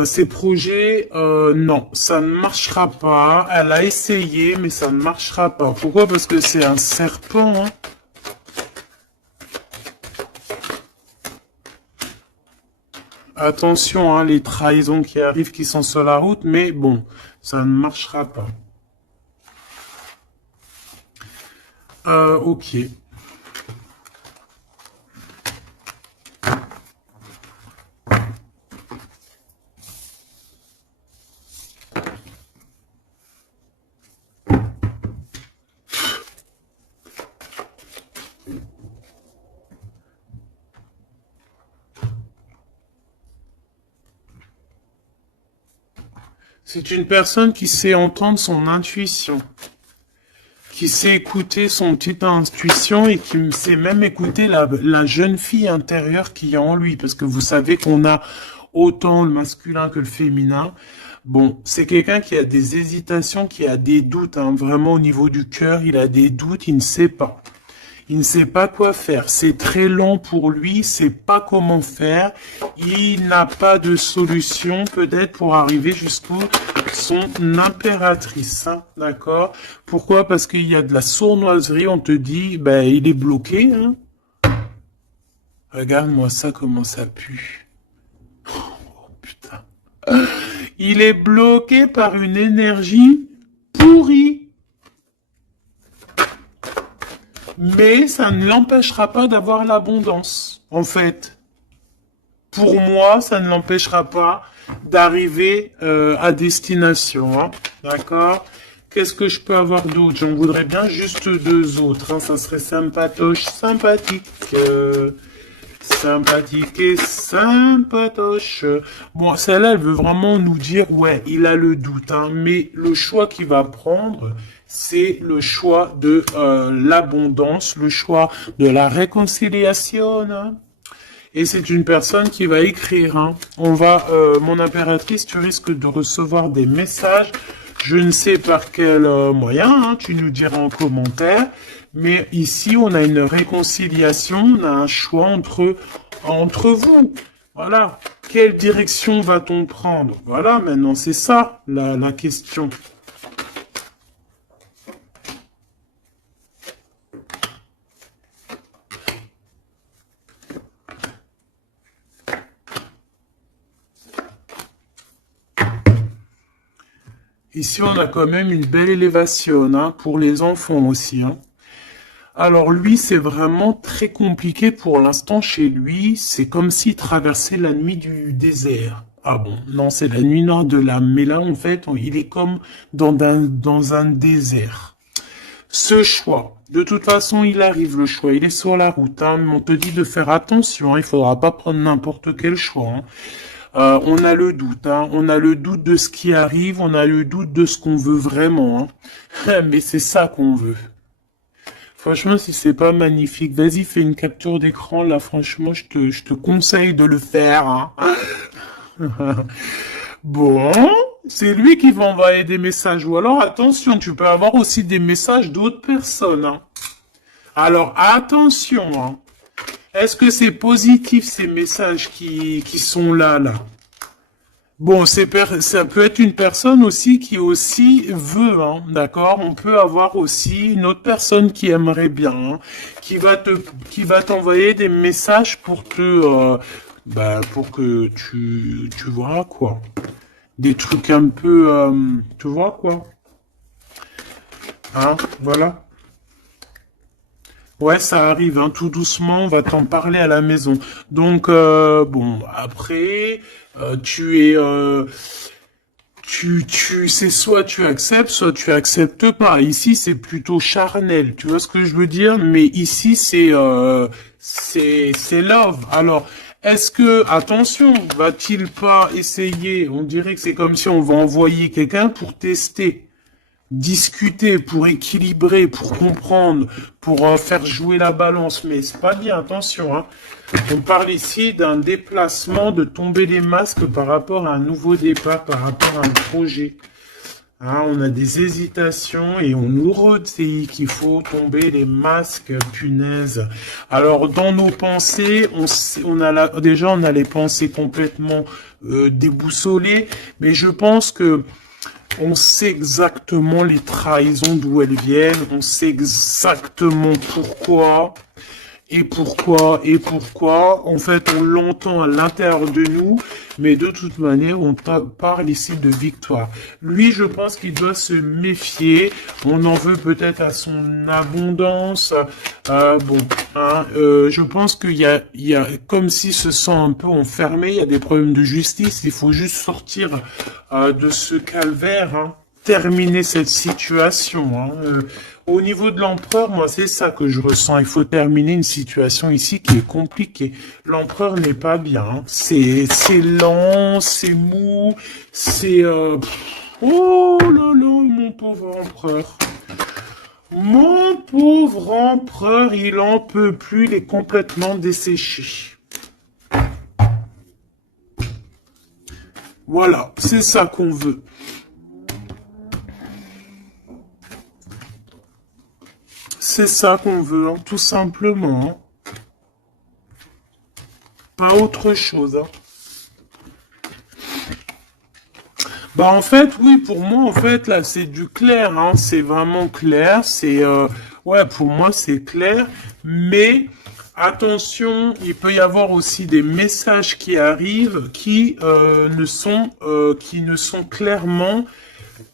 Ces projets, non, ça ne marchera pas. Elle a essayé, mais ça ne marchera pas. Pourquoi? Parce que c'est un serpent, hein. Attention, hein, les trahisons qui arrivent, qui sont sur la route, mais bon, ça ne marchera pas. Ok. C'est une personne qui sait entendre son intuition, qui sait écouter son petite intuition et qui sait même écouter la jeune fille intérieure qui est en lui. Parce que vous savez qu'on a autant le masculin que le féminin. Bon, c'est quelqu'un qui a des hésitations, qui a des doutes, hein, vraiment au niveau du cœur, il a des doutes, il ne sait pas. Il ne sait pas quoi faire. C'est très lent pour lui, il ne sait pas comment faire. Il n'a pas de solution peut-être pour arriver jusqu'au son impératrice, hein, d'accord? Pourquoi? Parce qu'il y a de la sournoiserie, on te dit, ben, il est bloqué, hein. Regarde-moi ça, comment ça pue. Oh, putain. Il est bloqué par une énergie pourrie. Mais ça ne l'empêchera pas d'avoir l'abondance, en fait. Pour moi, ça ne l'empêchera pas d'arriver à destination, hein. D'accord? Qu'est-ce que je peux avoir d'autre? J'en voudrais bien juste deux autres, hein. Ça serait sympatoche, sympathique. Sympathique et sympatoche. Bon, celle-là, elle veut vraiment nous dire, ouais, il a le doute, hein, mais le choix qu'il va prendre, c'est le choix de l'abondance, le choix de la réconciliation, hein. Et c'est une personne qui va écrire, hein. Mon impératrice, tu risques de recevoir des messages. Je ne sais par quel moyen, hein, tu nous diras en commentaire. Mais ici, on a une réconciliation, on a un choix entre vous. Voilà. Quelle direction va-t-on prendre? Voilà, maintenant, c'est ça la question. Ici, on a quand même une belle élévation, hein, pour les enfants aussi, hein. Alors lui, c'est vraiment très compliqué pour l'instant chez lui. C'est comme s'il traversait la nuit du désert. Ah bon, non, c'est la nuit noire de l'âme. Mais là, en fait, il est comme dans un désert. Ce choix, de toute façon, il arrive le choix. Il est sur la route, hein, mais on te dit de faire attention, hein. Il faudra pas prendre n'importe quel choix, hein. On a le doute, hein. On a le doute de ce qui arrive, on a le doute de ce qu'on veut vraiment, hein. Mais c'est ça qu'on veut. Franchement, si c'est pas magnifique, vas-y, fais une capture d'écran, là, franchement, je te conseille de le faire, hein. Bon, c'est lui qui va envoyer des messages. Ou alors, attention, tu peux avoir aussi des messages d'autres personnes, hein. Alors, attention, hein. Est-ce que c'est positif, ces messages qui sont là, là? Bon, ça peut être une personne aussi qui aussi veut, hein, d'accord? On peut avoir aussi une autre personne qui aimerait bien, hein, qui va t'envoyer des messages pour pour que tu vois quoi. Des trucs un peu, tu vois quoi? Hein, voilà. Ouais, ça arrive, hein, tout doucement, on va t'en parler à la maison. Donc, bon, après, tu es, c'est soit tu acceptes pas. Ici, c'est plutôt charnel, tu vois ce que je veux dire? Mais ici, c'est love. Alors, est-ce que, attention, va-t-il pas essayer? On dirait que c'est comme si on va envoyer quelqu'un pour tester, discuter, pour équilibrer, pour comprendre, pour faire jouer la balance. Mais c'est pas bien, attention, hein. On parle ici d'un déplacement, de tomber les masques par rapport à un nouveau départ, par rapport à un projet. Hein, on a des hésitations et on nous redit qu'il faut tomber les masques, punaise. Alors, dans nos pensées, déjà, on a les pensées complètement déboussolées, mais je pense que on sait exactement les trahisons d'où elles viennent, on sait exactement pourquoi, et pourquoi. En fait, on l'entend à l'intérieur de nous, mais de toute manière, on parle ici de victoire. Lui, je pense qu'il doit se méfier. On en veut peut-être à son abondance. Bon, hein, je pense qu'il y a comme s'il se sent un peu enfermé. Il y a des problèmes de justice. Il faut juste sortir de ce calvaire, hein, terminer cette situation. Hein. Au niveau de l'empereur, moi, c'est ça que je ressens. Il faut terminer une situation ici qui est compliquée. L'empereur n'est pas bien. Hein. C'est lent, c'est mou, c'est... Oh là là, mon pauvre empereur. Mon pauvre empereur, il en peut plus, il est complètement desséché. Voilà, c'est ça qu'on veut. C'est ça qu'on veut, hein, tout simplement. Hein. Pas autre chose. Hein. Bah en fait, oui, pour moi, en fait, là, c'est du clair. Hein, c'est vraiment clair. Ouais, pour moi, c'est clair. Mais attention, il peut y avoir aussi des messages qui arrivent qui ne sont clairement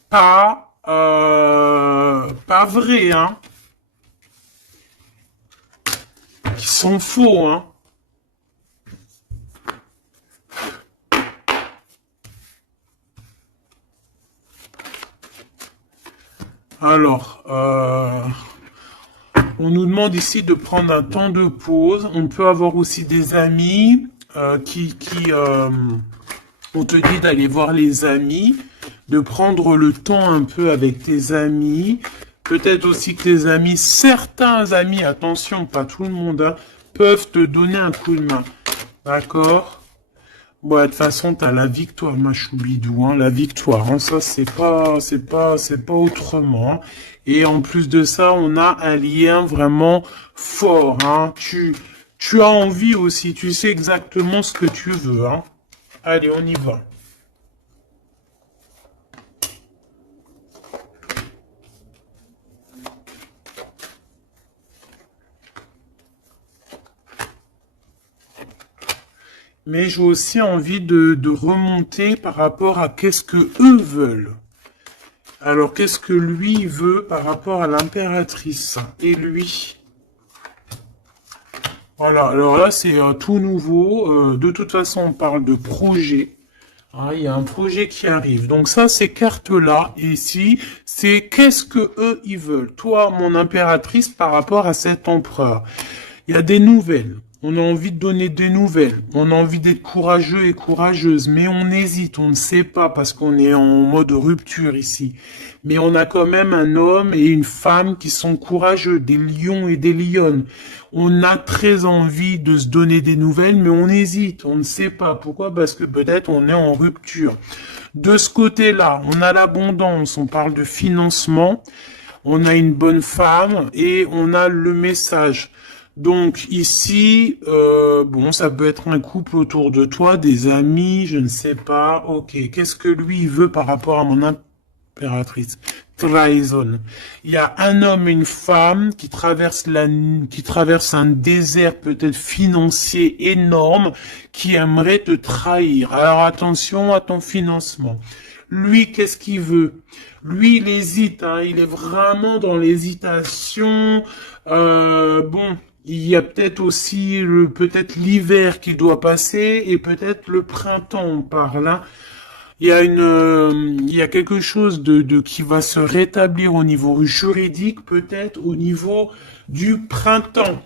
pas vrais, hein, qui sont faux, hein. Alors, on nous demande ici de prendre un temps de pause. On peut avoir aussi des amis on te dit d'aller voir les amis, de prendre le temps un peu avec tes amis. Peut-être aussi que tes amis, certains amis, attention, pas tout le monde, hein, peuvent te donner un coup de main. D'accord? Bon, de toute façon, t'as la victoire, ma choubidou, hein, la victoire, hein, ça, c'est pas autrement, hein. Et en plus de ça, on a un lien vraiment fort, hein. Tu as envie aussi, tu sais exactement ce que tu veux, hein. Allez, on y va. Mais j'ai aussi envie de remonter par rapport à qu'est-ce que eux veulent. Alors, qu'est-ce que lui veut par rapport à l'impératrice et lui? Voilà, alors là, c'est tout nouveau. De toute façon, on parle de projet. Ah, il y a un projet qui arrive. Donc ça, ces cartes-là, ici, c'est qu'est-ce que eux, ils veulent. Toi, mon impératrice, par rapport à cet empereur. Il y a des nouvelles. On a envie de donner des nouvelles. On a envie d'être courageux et courageuse. Mais on hésite, on ne sait pas parce qu'on est en mode rupture ici. Mais on a quand même un homme et une femme qui sont courageux, des lions et des lionnes. On a très envie de se donner des nouvelles, mais on hésite, on ne sait pas. Pourquoi? Parce que peut-être on est en rupture. De ce côté-là, on a l'abondance, on parle de financement, on a une bonne femme et on a le message. Donc ici, bon, ça peut être un couple autour de toi, des amis, je ne sais pas. Ok, qu'est-ce que lui il veut par rapport à mon impératrice? Trahison. Il y a un homme et une femme qui traversent un désert peut-être financier énorme, qui aimerait te trahir. Alors attention à ton financement. Lui, qu'est-ce qu'il veut? Lui, il hésite, hein, il est vraiment dans l'hésitation. Bon, il y a peut-être aussi peut-être l'hiver qui doit passer et peut-être le printemps par là. Il y a quelque chose de qui va se rétablir au niveau juridique, peut-être au niveau du printemps.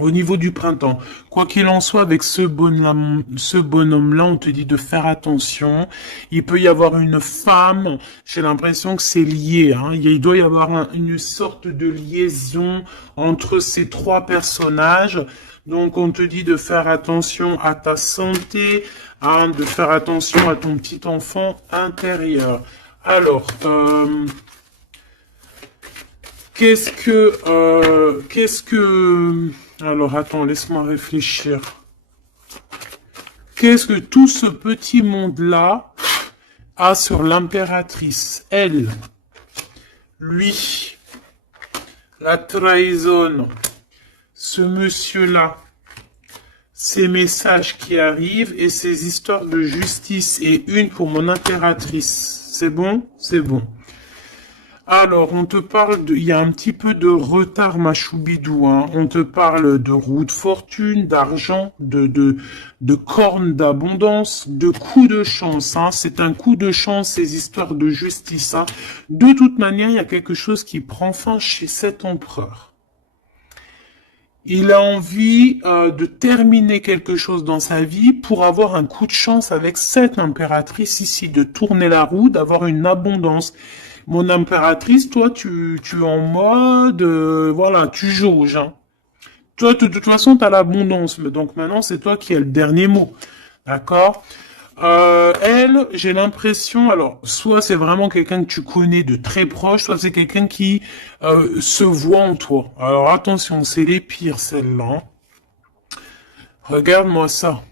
Au niveau du printemps. Quoi qu'il en soit, avec ce bonhomme-là, on te dit de faire attention. Il peut y avoir une femme, j'ai l'impression que c'est lié, hein. Il doit y avoir une sorte de liaison entre ces trois personnages. Donc, on te dit de faire attention à ta santé, hein, de faire attention à ton petit enfant intérieur. Alors, alors attends, laisse-moi réfléchir. Qu'est-ce que tout ce petit monde-là a sur l'impératrice? Elle, lui, la trahison, ce monsieur-là, ces messages qui arrivent et ces histoires de justice et une pour mon impératrice. C'est bon? C'est bon. Alors, on te parle il y a un petit peu de retard, ma choubidou, hein. On te parle de roue de fortune, d'argent, de cornes d'abondance, de coups de chance, hein. C'est un coup de chance, ces histoires de justice, hein. De toute manière, il y a quelque chose qui prend fin chez cet empereur. Il a envie de terminer quelque chose dans sa vie pour avoir un coup de chance avec cette impératrice ici, de tourner la roue, d'avoir une abondance. Mon impératrice, toi, tu es en mode, voilà, tu jauges, hein. Toi, de toute façon, tu as l'abondance, mais donc maintenant, c'est toi qui as le dernier mot. D'accord? Elle, j'ai l'impression, alors, soit c'est vraiment quelqu'un que tu connais de très proche, soit c'est quelqu'un qui se voit en toi. Alors attention, c'est les pires, celles-là. Regarde-moi ça.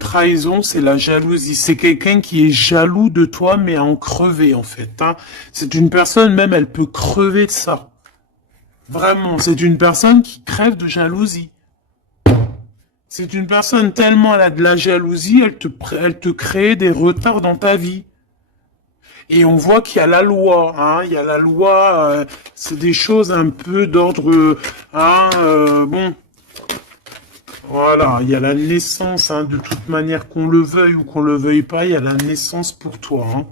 Trahison, c'est la jalousie. C'est quelqu'un qui est jaloux de toi, mais à en crever, en fait, hein. C'est une personne, même, elle peut crever de ça. Vraiment, c'est une personne qui crève de jalousie. C'est une personne tellement elle a de la jalousie, elle te crée des retards dans ta vie. Et on voit qu'il y a la loi, hein, il y a la loi, c'est des choses un peu d'ordre, hein, bon, voilà, il y a la naissance, hein, de toute manière, qu'on le veuille ou qu'on le veuille pas, il y a la naissance pour toi, hein.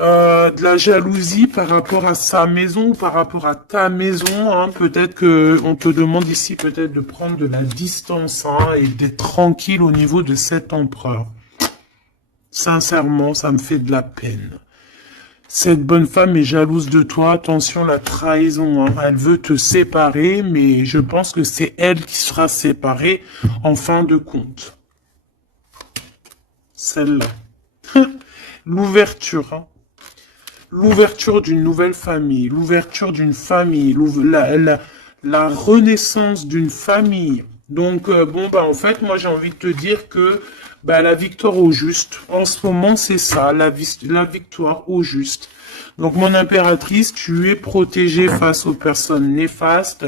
De la jalousie par rapport à sa maison, par rapport à ta maison, hein. Peut-être que on te demande ici peut-être de prendre de la distance, hein, et d'être tranquille au niveau de cet empereur. Sincèrement, ça me fait de la peine. Cette bonne femme est jalouse de toi. Attention, la trahison, hein. Elle veut te séparer, mais je pense que c'est elle qui sera séparée en fin de compte. Celle-là. L'ouverture, hein. L'ouverture d'une nouvelle famille, l'ouverture d'une famille, la renaissance d'une famille. Donc, bon, bah, en fait, moi, j'ai envie de te dire que bah, la victoire au juste, en ce moment, c'est ça, la victoire au juste. Donc, mon impératrice, tu es protégée face aux personnes néfastes,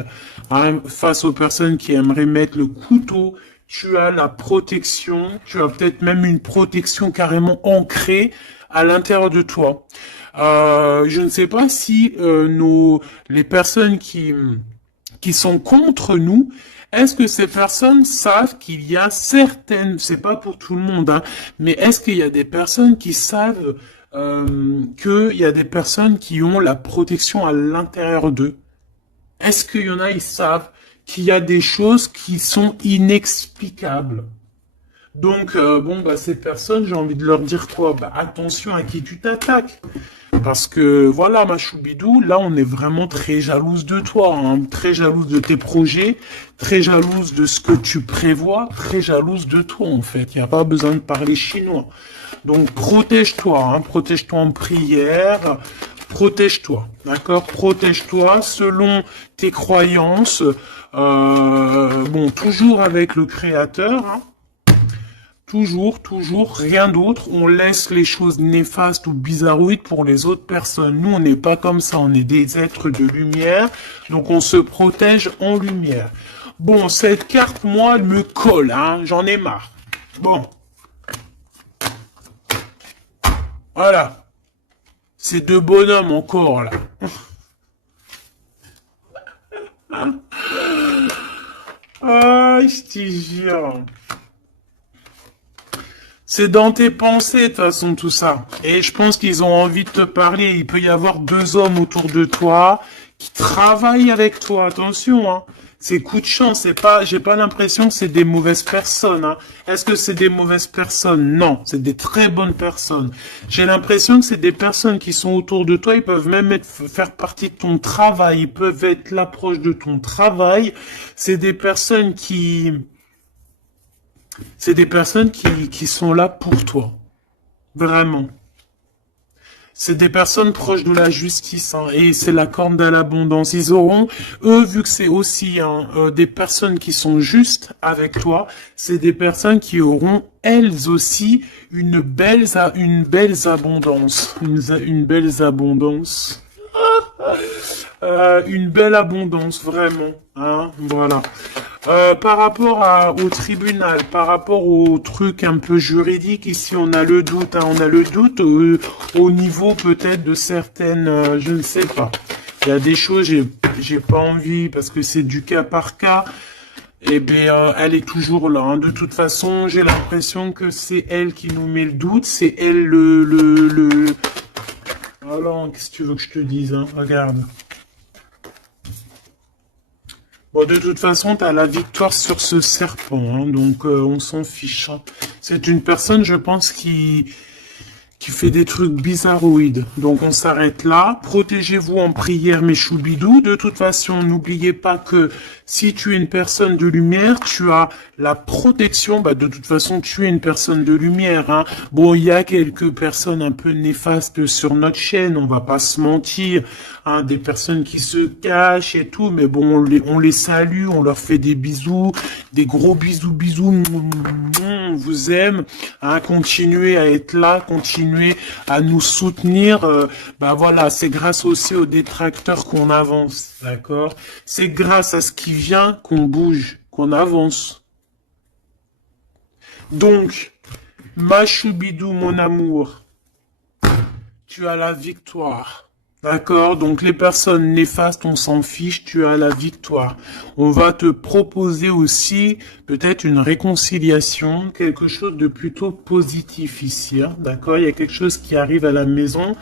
hein, face aux personnes qui aimeraient mettre le couteau. Tu as la protection, tu as peut-être même une protection carrément ancrée à l'intérieur de toi. Je ne sais pas si les personnes qui sont contre nous, est-ce que ces personnes savent qu'il y a certaines, c'est pas pour tout le monde, hein, mais est-ce qu'il y a des personnes qui savent qu'il y a des personnes qui ont la protection à l'intérieur d'eux? Est-ce qu'il y en a, ils savent qu'il y a des choses qui sont inexplicables? Donc, bon, bah, ces personnes, j'ai envie de leur dire quoi? Bah, attention à qui tu t'attaques. Parce que, voilà, ma choubidou, là, on est vraiment très jalouse de toi, hein, très jalouse de tes projets, très jalouse de ce que tu prévois, très jalouse de toi, en fait. Il n'y a pas besoin de parler chinois. Donc, protège-toi, hein, protège-toi en prière, Protège-toi, d'accord? Protège-toi selon tes croyances. Bon, toujours avec le Créateur, hein. Toujours, rien d'autre. On laisse les choses néfastes ou bizarroïdes pour les autres personnes. Nous, on n'est pas comme ça. On est des êtres de lumière. Donc, on se protège en lumière. Bon, cette carte, moi, elle me colle, hein. J'en ai marre. Bon. Voilà. Ces deux bonhommes encore, là. Ah, je te jure. C'est dans tes pensées, de toute façon, tout ça. Et je pense qu'ils ont envie de te parler. Il peut y avoir deux hommes autour de toi qui travaillent avec toi. Attention, hein. C'est coup de chance. C'est pas, j'ai pas l'impression que c'est des mauvaises personnes, hein. Est-ce que c'est des mauvaises personnes? Non. C'est des très bonnes personnes. J'ai l'impression que c'est des personnes qui sont autour de toi. Ils peuvent même faire partie de ton travail. Ils peuvent être là proche de ton travail. C'est des personnes qui sont là pour toi. Vraiment. C'est des personnes proches de la justice, hein, et c'est la corne de l'abondance. Ils auront, eux, vu que c'est aussi des personnes qui sont justes avec toi, c'est des personnes qui auront, elles aussi, une belle abondance. Une belle abondance. Une belle abondance, vraiment. Hein, voilà. Par rapport au tribunal, par rapport au truc un peu juridique, ici on a le doute, hein, on a le doute au niveau peut-être de certaines, je ne sais pas. Il y a des choses, j'ai pas envie parce que c'est du cas par cas. Eh bien, elle est toujours là, hein. De toute façon, j'ai l'impression que c'est elle qui nous met le doute, c'est elle Alors, qu'est-ce que tu veux que je te dise, hein? Regarde. Bon, de toute façon, tu as la victoire sur ce serpent, hein, donc on s'en fiche, hein. C'est une personne, je pense, qui fait des trucs bizarroïdes. Donc on s'arrête là. Protégez-vous en prière, mes choubidous. De toute façon, n'oubliez pas que si tu es une personne de lumière, tu as la protection. Bah, de toute façon, tu es une personne de lumière, hein. Bon, il y a quelques personnes un peu néfastes sur notre chaîne, on va pas se mentir, hein, des personnes qui se cachent et tout, mais bon, on les salue, on leur fait des bisous, des gros bisous, on vous aime, hein, continuez à être là, continuez à nous soutenir, bah voilà, c'est grâce aussi aux détracteurs qu'on avance, d'accord? C'est grâce à ce qui vient qu'on bouge, qu'on avance. Donc, ma choubidou, mon amour, tu as la victoire. D'accord? Donc les personnes néfastes, on s'en fiche, tu as la victoire. On va te proposer aussi peut-être une réconciliation, quelque chose de plutôt positif ici, hein. D'accord? Il y a quelque chose qui arrive à la maison.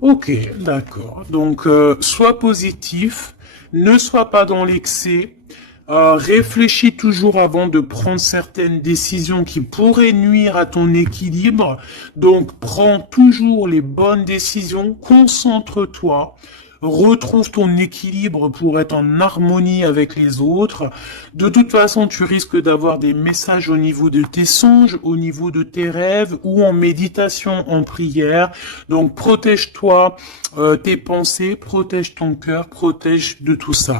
Ok, d'accord. Donc sois positif, ne sois pas dans l'excès. Réfléchis toujours avant de prendre certaines décisions qui pourraient nuire à ton équilibre. Donc, prends toujours les bonnes décisions, concentre-toi, retrouve ton équilibre pour être en harmonie avec les autres. De toute façon, tu risques d'avoir des messages au niveau de tes songes, au niveau de tes rêves ou en méditation, en prière. Donc, protège-toi, tes pensées, protège ton cœur, protège de tout ça.